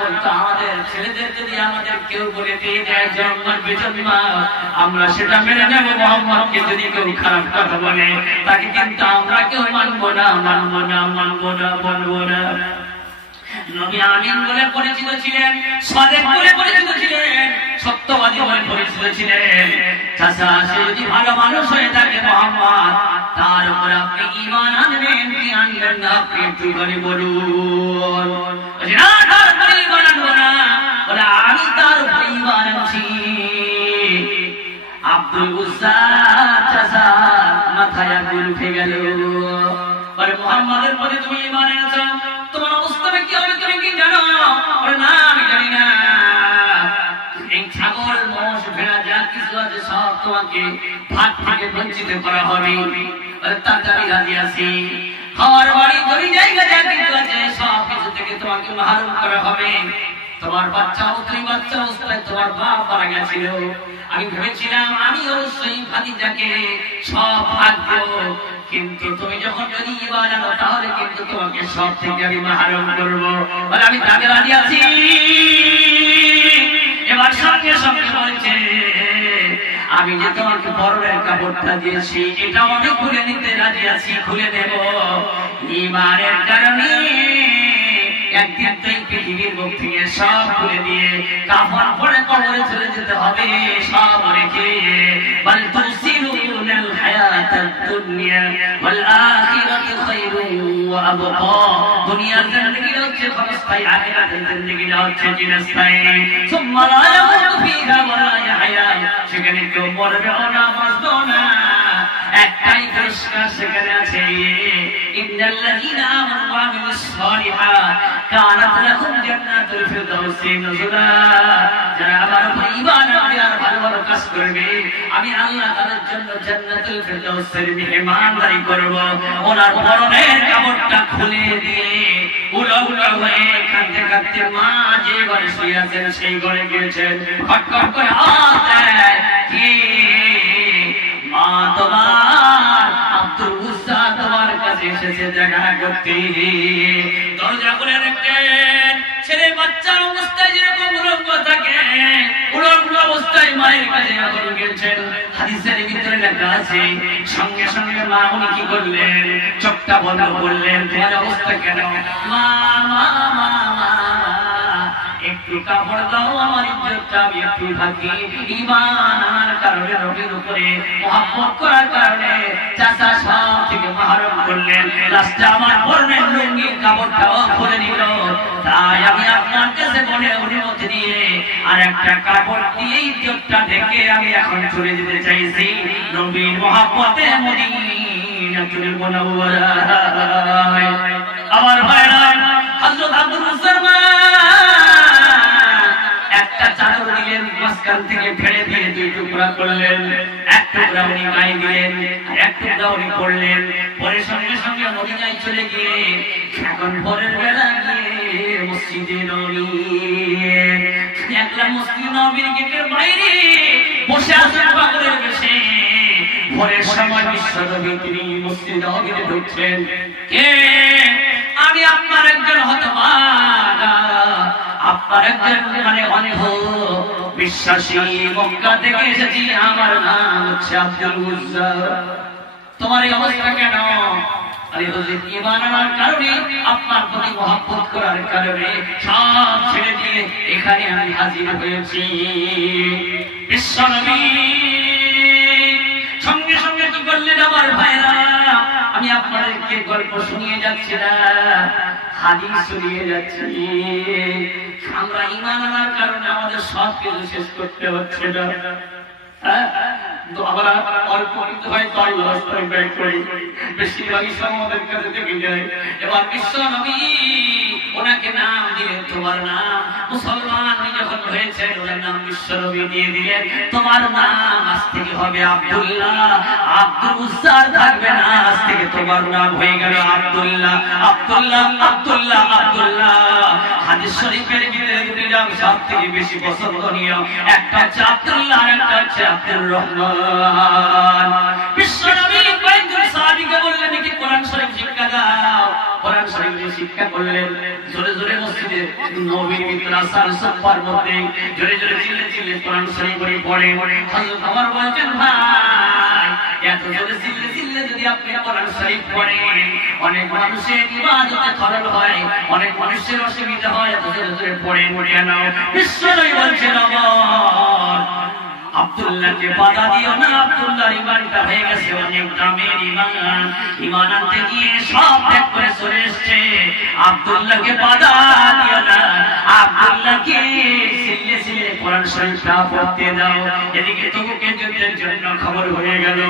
বলতো আমাদের ছেলেদের যদি আমাদের কেউ বলে দিয়ে যায় জন্মার বেজন্মা, আমরা সেটা মেনে নেব, মুহাম্মদকে যদি কেউ খারাপ কথা বলে তাকে কিন্তু আমরা কেউ মানবো না, মানবো না, মানবো না, মানবো না। নবী আমিন বলে পরিচিত ছিলেন, সাদেক বলে পরিচিত ছিলেন, সত্যবাদী বলে পরিচিত ছিলেন। চাচা সে যদি ভালো মানুষ হয়ে থাকে মুহাম্মদ, তার উপর আপনি ঈমান আনবেন কি আনবেন না? আপনি একটু করে বলুন। না তার উপর ঈমান আনবো না, বলে আমি তার উপর ঈমান আনছি। আব্দুল উজ্জা চাচা মাথায় আগুন উঠে গেল, বলে মুহাম্মদের প্রতি তুমি ঈমান এনেছো, তোমার অবস্থা কি হবে তুমি কি জানো? বলে না আমি জানি না। এই ছাগল মোষ ভেড়া যা কিছু আছে সব তোমাকে ভাত থেকে বঞ্চিত করা হবে, তাড়াতাড়ি রাজি আছি। খাওয়ার বাড়ি জমি জায়গা যা কিছু আছে সব কিছু থেকে তোমাকে মাহরুম করা হবে। তোমার বাচ্চা অবস্থায় তোমার বাপ মারা গেছিল, আমি ভেবেছিলাম আমি অবশ্যই খাদিজাকে সব ভাগ্য, কিন্তু তুমি যখন যদি ঈমান আনো তাহলে কিন্তু তোমাকে সব থেকে আমি মাহরুম করব। বলে আমি তাকে রাজি আছি। এবার সঙ্গে সঙ্গে বলছে আমি যে তোমাকে পরনের কাপড়টা দিয়েছি এটাও আমি খুলে নিতে রাজি আছি, খুলে দেব। ঈমানের কারণে একদিন তুই পৃথিবীর মুখ থেকে সব খুলে দিয়ে কাফন পরে কবরে চলে যেতে হবে, সব রেখে। বল তুসিরুনাল হায়াতাদ দুনিয়া ওয়াল আখিরাতু খায়রুন ওয়া আবকা। দুনিয়ার জিন্দেগি হচ্ছে ক্ষণস্থায়ী, আখিরাতের জিন্দেগি হচ্ছে চিরস্থায়ী। সুম্মা লা ইয়ামুতু ফিহা ওয়া লা ইয়াহয়া, সেখানে কেউ মরবে না, বাঁচবে না, একটাই পুরস্কার সেখানে আছে, ইন্নাল্লাযীনা আমানু ওয়া আমিলুস সালিহাত কানাত লাহুম জান্নাতুল ফিরদাউসি নুজুলা। যারা আমার উপর ঈমান আনবে আর ভালো ভালো কাজ করবে, আমি আল্লাহ তাদের জন্য জান্নাতুল ফিরদাউসের মেহমানদারি করব। ওনার পরনের কাপড়টা খুলে দিয়ে উলা উলা হয়ে কাঁদতে কাঁদতে মা যে ঘরে শুয়ে আছেন সেই ঘরে গিয়েছেন। খটখট করে আওয়াজ দেয়, কে? মা তোমার আব্দুল উজ্জা তোমার কাছে এসেছে দেখা করতে। দরজা খুলে দেখেন ছেলে বাচ্চার অবস্থায় যেরকম উলঙ্গ থাকে, উলঙ্গ অবস্থায় মায়ের কাছে এখন গেছেন। হাদিসের ভিতরে লেখা আছে সঙ্গে সঙ্গে মা উনি কি করলেন? চোখটা বন্ধ করলেন। তোমার অবস্থা কেন? মা মা মা মা একটু কাপড় দাও, আমার ইজ্জতটা আমি একটু ঢাকি। ঈমান আনার কারণে, নবীর উপরে মুহাব্বত করার কারণে চাচা সব থেকে মাহরুম করলেন। লাস্টে আমার পরনের লুঙ্গির কাপড়টাও খুলে নিল। তাই আমি আপনার কাছে মনে অনুমতি দিয়ে আর একটা কাপড় দিয়ে ইজ্জতটা ঢেকে আমি এখন চলে যেতে চাইছি নবীর মুহাব্বতে মদিনাতুল মুনাওয়ারায়। আমার ভাইরা, হযরত আব্দুল মুসলমান একটা চাদর দিলেন, মাঝখান থেকে ফেলে দিয়ে দুই টুকরা করলেন। এক টুকরা উনি গায়ে দিলেন, এক টুকরা উনি পড়লেন। পরে সঙ্গে সঙ্গে মদিনায় চলে গিয়ে এখন ভোরের বেলা গিয়ে মসজিদে নববী, একলা মসজিদ নববীর গেটের বাইরে বসে আছেন পাগলের বেশে। ভোরের সময় বিশ্বনবী তিনি মসজিদ নববীতে ঢুকছেন। কে? আমি আপনার একজন হতভাগা, আপনার একজন মানে অনেক বিশ্বাসী, মক্কা থেকে এসেছি, আমার নাম হচ্ছে আব্দুল উজ্জা। তোমার এই অবস্থা কেন? আরে হুজুর, ঈমান আনার কারণে, আপনার প্রতি মুহাব্বত করার কারণে সব ছেড়ে দিয়ে এখানে আমি হাজির হয়েছি। বিশ্বনবী সঙ্গে সঙ্গে কি করলেন? আমার ভাইরা, আমি আপনাদেরকে গল্প শুনিয়ে যাচ্ছি না, হাদিস শুনিয়ে যাচ্ছি। আমরা ঈমান আনার কারণে আমাদের সব কিছু শেষ করতে হচ্ছে না। আমরা অল্প হয়তো আল্লাহ ব্যয় করি, বেশিরভাগই আমাদের কাছে থেকে যায়। এবার বিশ্বনবী ওনাকে নাম দিলেন, তোমার নাম মুসলমান যখন হয়েছে ওনার নাম বিশ্বনবী দিয়ে দিলেন। তোমার নাম আজ থেকে হবে আব্দুল্লাহ, আব্দুল উজ্জা থাকবে না, আজ থেকে তোমার নাম হয়ে গেল আব্দুল্লাহ। আব্দুল্লাহ আব্দুল্লাহ আব্দুল্লাহ। হাদিস শরীফের ভিতরে দুটি নাম সব থেকে বেশি পছন্দনীয়, একটা হচ্ছে আব্দুল্লাহ আর একটা হচ্ছে আব্দুর রহমান। বিশ্বনবী কয়েকজন সাহাবীকে বললেন কি কোরআন শরীফ শিক্ষা দাও। কোরআন শরীফ শিক্ষা করলেন। জোরে জোরে মসজিদে নববীর ভিতরে আসার সফর মধ্যে জোরে জোরে চিল্লে চিল্লে কোরআন শরীফ পড়ে। হযরত ওমর বলেন, ভাই এত জোরে চিল্লে চিল্লে যদি আপনি কোরআন শরীফ পড়েন, অনেক মানুষের ইবাদতে খলল হয়, অনেক মানুষের অসুবিধা হয়, এত জোরে জোরে পড়েন কেন? বিশ্বনবী বলছেন, ওমর আব্দুল্লাহকে বাধা দিও না, আব্দুল্লাহর ঈমানটা হয়ে গেছে অনেক দামের ঈমান, ঈমান আনতে গিয়ে সব ত্যাগ করে চলে এসেছে। আব্দুল্লাহকে বাধা দিও না, আব্দুল্লাহকে সিলে সিলে কোরআন শরীফটা পড়তে দাও। এদিকে তবুকে যুদ্ধের জন্য খবর হয়ে গেল।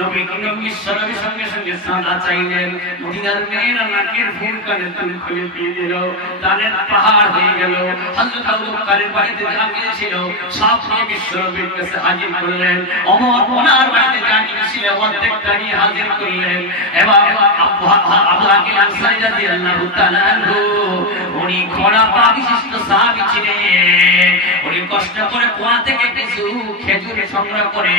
নবী বিশ্বনবী সঙ্গে সঙ্গে সাদা চাইলেন। মদিনার মেয়েরা নাকের ফুল কানে তুলে খুলে দিয়ে দিল, দানের পাহাড় হয়ে গেল। হযরত আবু বকরের বাড়িতে যা গিয়েছিল সব নিয়ে বিশ্বনবীর কাছে হাজির করলেন। ওমর ওনার বাড়িতে যা গিয়েছিল অর্ধেকটা নিয়ে হাজির করলেন। এবার আবু আকিল আনসারী রাদিয়াল্লাহু তাআলা আনহু, উনি ঘোড়া পা বিশিষ্ট সাহাবী ছিলেন। উনি কষ্ট করে কুয়া থেকে কিছু খেজুর সংগ্রহ করে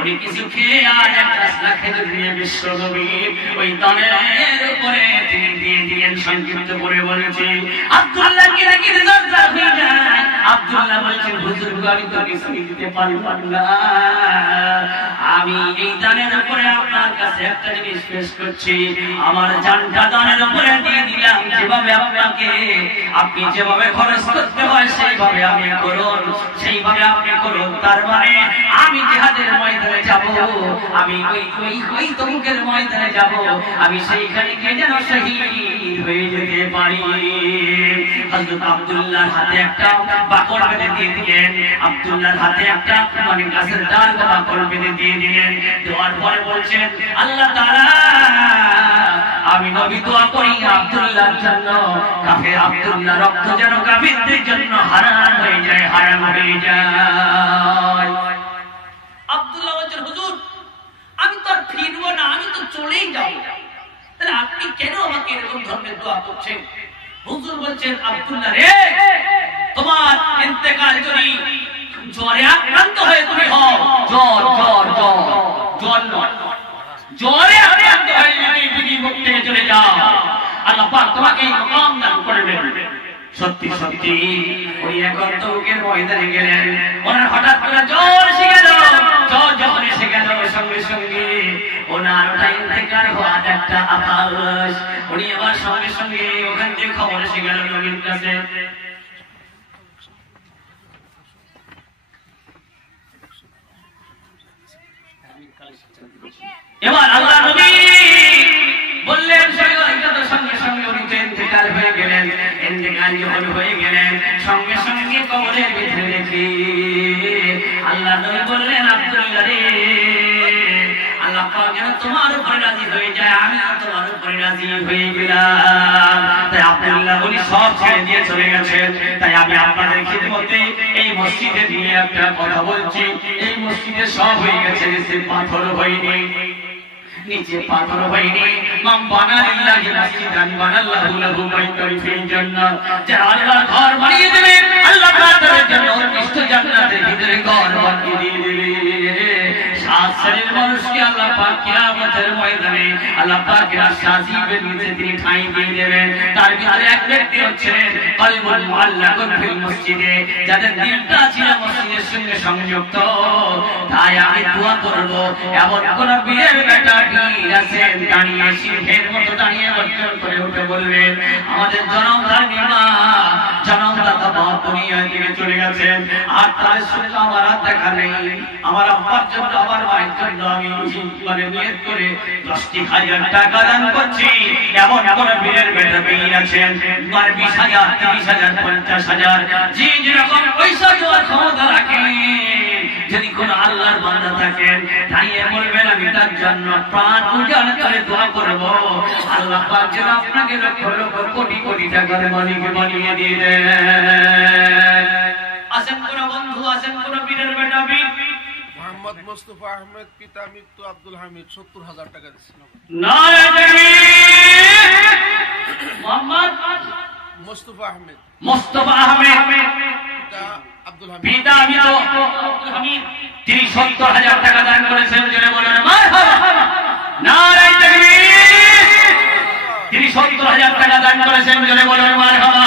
উনি কিছু খেয়ে আর এক রাস্তা খেজুর নিয়ে বিশ্বনবীর ওই দানের উপরে তিনি দিয়ে দিলেন। সংক্ষিপ্ত করে বলেছি, আব্দুল্লাহকে নাকি রেজাল্ট হয়ে যায়। আব্দুল্লাহ বলছেন, হুজুর আমি তো কিছু দিতে পারব না, আমি এই দানের উপরে আপনার কাছে একটা জিনিস পেশ করছি, আমার জানটা দানের উপরে দিয়ে দিলাম। যেভাবে আপনাকে আপনি যেভাবে খরচ করতে হয় সেইভাবে আমি করুন, সেইভাবে আপনি করুন। তার মানে আমি জিহাদের ময়দানে যাব, আমি ওই তবুকের ময়দানে যাব, আমি সেইখানে গিয়ে যেন শহীদ হয়ে যেতে পারি। হযরত আব্দুল্লাহর হাতে একটা বাকর বেঁধে দিয়ে দিলেন। আব্দুল্লাহর হাতে একটা মানে গাছের ডাল বাকর বেঁধে দিয়ে দিলেন। দেওয়ার পরে বলছেন, আল্লাহ তাআলা আমি নবী দোয়া করি আব্দুল্লাহর জন্য, কাফের আব্দুল্লাহ রক্ত যেন কাফেরদের জন্য হারাম হয়ে যায়, হারাম হয়ে যায়। আব্দুল্লাহ বলছেন, হুজুর আমি তো আর ফিরবো না, আমি তো চলেই যাব, তাহলে আপনি কেন আমাকে এরকম ধরনের দোয়া করছেন? হুজুর বলছেন, আব্দুল্লাহ রে, তোমার ইন্তেকাল যদি জ্বরে আক্রান্ত হয়ে তুমি হও, জ্বর জ্বর জ্বর জ্বর নয়, জ্বরে আক্রান্ত হয়ে যদি মুখ থেকে চলে যাও, আল্লাহ পাক তোমাকে মাকাম দান করবেন। সত্যি সত্যি ওই এখন তৌকের ময়দানে গেলেন, ওনার হঠাৎ করে জ্বর এসে গেল, জ্বর যখন এসে গেল সঙ্গে সঙ্গে ওনার ওটা ইন্তেকাল হওয়ার একটা আভাস, উনি আবার সঙ্গে সঙ্গে ওখান থেকে খবর এসে গেল নবীর কাছে। এবার আল্লাহ নবী বললেন, সঙ্গে সঙ্গে উনি ইন্তেকাল হয়ে গেলেন। ইন্তেকাল যখন হয়ে গেলেন সঙ্গে সঙ্গে কবরের ভিতরে রেখে আল্লাহ নবী বললেন, আব্দুল্লাহ রে, আল্লাহ পাক যেন তোমার উপরে রাজি হয়ে যায়, আমি তোমার উপরে রাজি হয়ে গেলাম। তাই আব্দুল্লাহ উনি সব ছেড়ে দিয়ে চলে গেছেন। তাই আমি আপনাদের খিদমতে এই মসজিদে দিয়ে একটা কথা বলছি, এই মসজিদে সব হয়ে গেছে, পাথর হয়নি, নিচে পাথর হয়নি। মান বানা লিল্লাহি মাসজিদান বানাল্লাহু লাহু বাইতান ফিল জান্নাহ, যারা আল্লাহর ঘর বানিয়ে দেবে আল্লাহ তার জন্য উৎকৃষ্ট জান্নাতের ভিতরে ঘর বানিয়ে দিয়ে দেবে। সাত শ্রেণীর মানুষকে আল্লাহ পাক কিয়ামতের ময়দানে আল্লাহ পাকের সাজিবের নিচে তিনি ঠাঁই দিয়ে দেবেন। তার ভিতরে এক ব্যক্তি হচ্ছেন কলবুল মুআল্লাকুন ফিল মসজিদে, যাদের দিলটা ছিল মসজিদের সঙ্গে সংযুক্ত। তাই আমি দোয়া করব, এমন কোন বীরের বেটা বীর আছেন দাঁড়িয়ে সিংহের মতো দাঁড়িয়ে গর্জন করে উঠে বলবেন, আমাদের জনতার মা, জনতা বাবা দুনিয়া থেকে চলে গেছেন, আর তার সঙ্গে আমার আর দেখা নেই। আমার আব্বার জন্য, আমার মায়ের জন্য আমি মানে নিয়ত করে 10,000 টাকা দান করছি। এমন কোন বীরের বেটা বীর আছেন 20,000, 30,000, 50,000, যে যেরকম পয়সা দেওয়ার ক্ষমতা রাখেন, যদি কোন আল্লাহর বান্দা থাকেন দাঁড়িয়ে বলবেন, আমি তার জন্য প্রাণ উজাড় করে দোয়া করব, আল্লাহ পাক যেন আপনাকে লক্ষ লক্ষ কোটি কোটি টাকার মালিক বানিয়ে দিয়ে দেন। আসেন কোন বন্ধু, আসেন কোন বীরের বেটা বীর। মোহাম্মদ মুস্তাফা আহমেদ, পিতা মৃত্যু আব্দুল হামিদ, 70,000 টাকা দিয়েছিল। নারে তাকবীর। মোহাম্মদ মুস্তাফা আহমেদ, মুস্তাফা আহমেদ, পিতা আব্দুল হামিদ, পিতা মৃত্যু আব্দুল হামিদ, তিনি 70,000 টাকা দান করেছেন। জোরে বলুন মারহাবা। নারে তাকবীর। তিনি 70,000 টাকা দান করেছেন। জোরে বলুন মারহাবা।